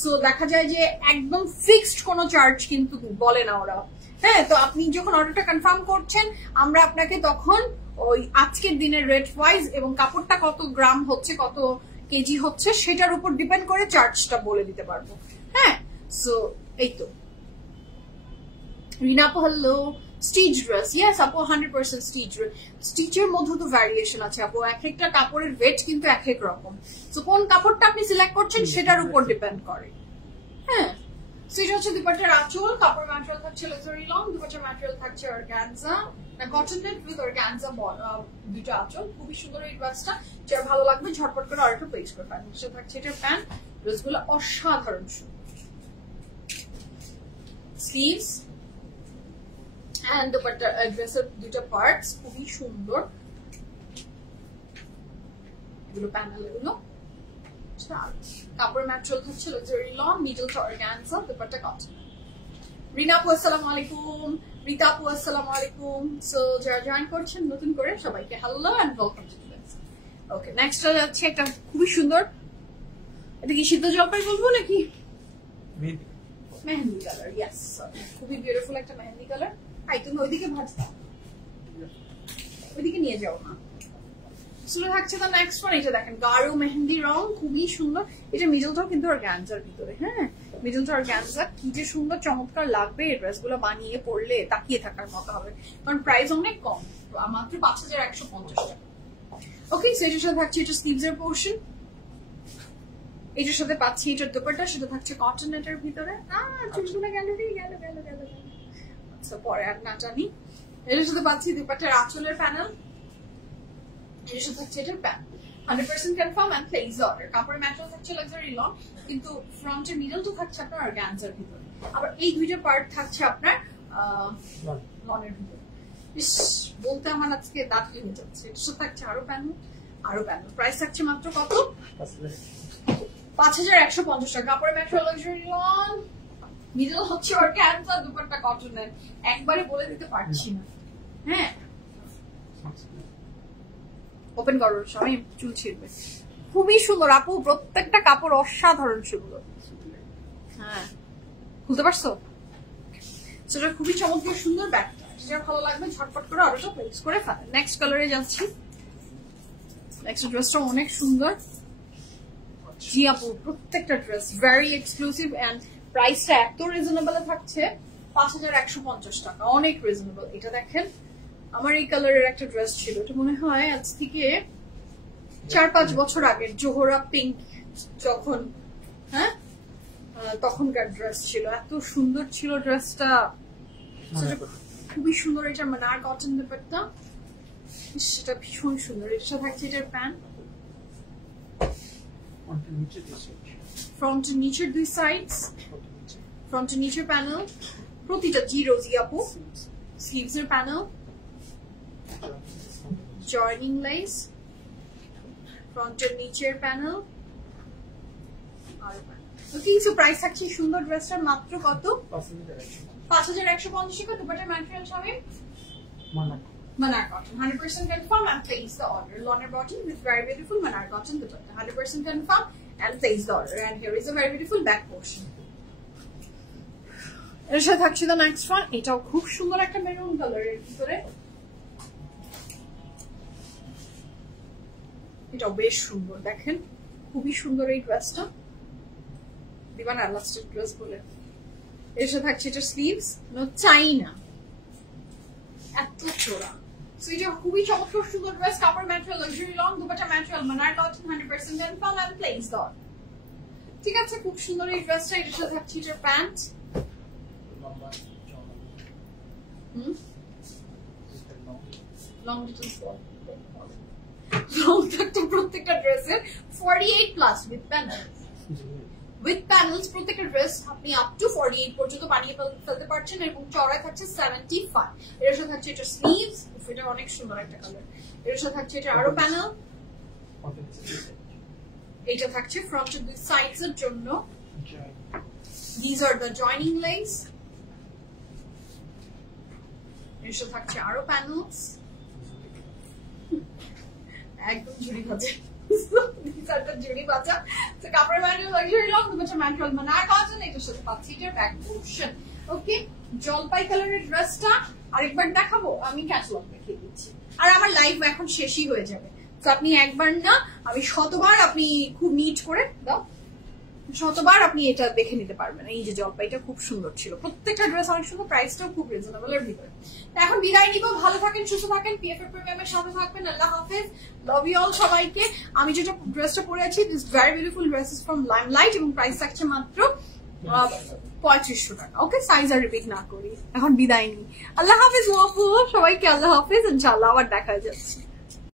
সো দেখা যায় যে একদম ফিক্সড কোনো চার্জ কিন্তু বলে না ওরা। হ্যাঁ, তো আপনি যখন অর্ডারটা কনফার্ম করছেন আমরা আপনাকে তখন ওই আজকের দিনের রেট ওয়াইজ এবং কাপড়টা কত গ্রাম হচ্ছে, কত কেজি হচ্ছে সেটার উপর ডিপেন্ড করে চার্জটা বলে দিতে পারবো। হ্যাঁ, সো এই তো। রিনা হ্যালো, স্টিচ ড্রেস, ইয়েস আপু 100% স্টিচ ড্রেস। স্টিচের মধ্যে তো ভ্যারিয়েশন আছে আপু, এক একটা কাপড়ের ওয়েট কিন্তু এক এক রকম, তো কোন কাপড়টা আপনি সিলেক্ট করছেন সেটার উপর ডিপেন্ড করে। হ্যাঁ, সেটা হচ্ছে দুপাট্টার আঁচল, কাপড় ম্যাটেরিয়াল থাকছে লাক্সারি লং, দুপাট্টার ম্যাটেরিয়াল থাকছে অর্গানজা না কটন নেট উইথ অর্গানজা দুটো আঁচল। খুবই সুন্দর এই ড্রেসটা, যার ভালো লাগবে ঝটপট করে অর্ডার পেজ করে ফেলেন। সেটা থাকছে এটার প্যান্ট, ড্রেসগুলো অসাধারণ সুন্দর। স্লিভস এন্ড দুপাট্টা ড্রেসের দুটো পার্টস খুবই সুন্দর, এগুলো প্যানেল, এগুলো কাপড় ম্যাটেরিয়াল হচ্ছে luxury lawn, middle to organza, dupatta cotton. Rina আপু আসসালামু আলাইকুম, রিতা আপু আসসালামু আলাইকুম। সো যারা জয়েন করছেন নতুন করে সবাইকে hello and welcome to this. Okay, next যাচ্ছে একটা খুবই সুন্দর, এটা কি সিদ্ধ জলপাই বলবো নাকি মেহেন্দি কালার? ইয়েস, খুবই বিউটিফুল একটা মেহেন্দি কালার। আই তুমি ওইদিকে ভাজতা, ওইদিকে নিয়ে যাও না। থাকছে তার নেক্সট ওয়ান, এটা দেখেন গাঢ় মেহেন্দি রং, খুবই সুন্দর। এটা মিডলটাও কিন্তু অর্গানজার ভিতরে, হ্যাঁ মিডলটা অর্গানজা, কি যে সুন্দর চমৎকার লাগবে এই ড্রেসগুলো বানিয়ে পড়লে, তাকিয়ে থাকার মতো হবে, কারণ প্রাইস অনেক কম, মাত্র 5150 টাকা। ওকে, সেটার সাথে থাকছে এটা স্লিভস এর পোর্শন, এটার সাথে পাচ্ছি এটার দোপাট্টা, সেটা থাকছে কটন নেটের ভিতরে। চুলগুলো গেল রে, গেল গেল গেল। আচ্ছা পরে আর না জানি। এটার সাথে পাচ্ছি দোপাট্টার আঁচলের প্যানেল, এটার সাথে থাকছে এটার pant. 100% confirm and place order. কাপড়ের ম্যাটেরিয়াল থাকছে লাক্সারি লং, কিন্তু ফ্রন্টের মিডল তো থাকছে আপনার অর্গানজার ভিতরে, আবার এই দুইটা পার্ট থাকছে আপনার লনের ভিতরে। ইস, বলতে আমার আজকে দাঁত হয়ে যাচ্ছে। এটার সাথে থাকছে আরো প্যানেল, আরো প্যানেল। প্রাইস থাকছে মাত্র কত? 5150 টাকা। কাপড়ের ম্যাটেরিয়াল লাক্সারি লং, মিডল হচ্ছে অর্গানজা, দুপাট্টা কটনের। একবারে বলে দিতে পারছি না। হ্যাঁ, ওপেন করার সময় চুল ছিড়বে। খুবই সুন্দর আপু, প্রত্যেকটা কাপড় অসাধারণ সুন্দর। হ্যাঁ, খুলতে পারছো? সেটা খুবই চমৎকার সুন্দর ব্যাগটা, যেটা ভালো লাগবে ঝটপট করে অর্ডারটা প্লেস করে ফেলেন। নেক্সট কালারে যাচ্ছি। নেক্সট ড্রেসটা অনেক সুন্দর। জি আপু, প্রত্যেকটা ড্রেস ভেরি এক্সক্লুসিভ এন্ড প্রাইসটা এত রিজনেবল থাকছে, 5150 টাকা, অনেক রিজনেবল। এটা দেখেন, আমার এই কালারের একটা ড্রেস ছিল, এটা মনে হয় আজ থেকে 4-5 বছর আগে, জোহরা পিঙ্ক যখন, হ্যাঁ তখনকার ড্রেস ছিল, এত সুন্দর ছিল ড্রেসটা, খুবই সুন্দর। এটা মানার কটন দুপাট্টা, সেটা ভীষণ সুন্দর। এটা থাকছে এটার প্যান্ট, ফ্রন্টের নিচের দুই সাইডস, ফ্রন্টের নিচের প্যানেল, প্রতিটা জিরোজি আপু, স্লিভস এর প্যানেল, জয়নিং লেস, ফ্রন্টের নিচের প্যানেল, আর ওকে। সো প্রাইস থাকছে সুন্দর ড্রেসটার মাত্র কত? 5150 টাকা। দুপাট্টার ম্যাটেরিয়াল হবে মানার cotton, 100% confirm and place the order. Loner bottom with very beautiful manar cotton dupatta, 100% confirm and place the order. And here is a very beautiful back portion. এর সাথে থাকছে the next one, এটাও খুব সুন্দর একটা maroon কালারের ভিতরে, এটাও বেশ সুন্দর। দেখেন খুবই সুন্দর এই ড্রেসটা, দিবানা লাস্টের ড্রেস বলে। এর সাথে থাকছে এটা স্লিভস, নো চাইনা, এত চোরা। সো এটা খুবই চমৎকার সুন্দর ড্রেস। কাপড় material luxury lawn, dupatta material মানার cotton, 100% confirm and place the order. ঠিক আছে, খুব সুন্দর এই ড্রেসটা। এর সাথে থাকছে এটার প্যান্ট, লং ডিটেলস লং থাকতো প্রত্যেকটা ড্রেসের 48+ উইথ প্যানেলস, উইথ প্যানেলস। প্রত্যেকটা ড্রেস আপনি আপ টু 48 পর্যন্ত বানিয়ে ফেলতে পারছেন, এবং চড়ায় থাকছে 75। এর সাথে থাকছে এটা স্লিভস, এটা অনেক সুন্দর একটা কালার। এর সাথে থাকছে এটা আরো প্যানেল, এটা থাকছে ফ্রন্টের দুই সাইডস এর জন্য। These are the joining lace. এর সাথে থাকছে আরো প্যানেলস, একদম ঝুড়ি ভাজা। জুড়ি বাচ্চা কাপড়ের ম্যাটেরিয়াল লাক্সারি লং, দুপাট্টার ম্যাটেরিয়াল মানার কটন, এটার সাথে পাচ্ছি এটার ব্যাক পোরশন। ওকে, জলপাই কালারের ড্রেসটা আরেকবার দেখাবো, আমি ক্যাটালগ দেখিয়ে দিচ্ছি, আর আমার লাইভ এখন শেষই হয়ে যাবে। তো আপনি একবার না, আমি শতবার, আপনি খুব নিট করে দাও, শতবার আপনি এটা দেখে নিতে পারবেন। এই যে জলপাইটা খুব সুন্দর ছিল, প্রত্যেকটা ড্রেস অনেক সুন্দর, প্রাইসটাও খুব রিজনেবল এর ভিতরে। এখন বিদায় নিব, ভালো থাকেন, সুস্থ থাকেন, পিএফএ প্রিমিয়ামের সাথে থাকবেন। আল্লাহ হাফেজ, লাভ ইউ অল সবাইকে। আমি যেটা ড্রেসটা পরে আছি, this very beautiful dress is from limelight, এবং প্রাইস থাকছে মাত্র 3500 টাকা। ওকে, সাইজ আর রিপিট না করি, এখন বিদায় নি। আল্লাহ হাফেজ ওয়াফু, সবাইকে আল্লাহ হাফেজ, ইনশাআল্লাহ আবার দেখা যাচ্ছে।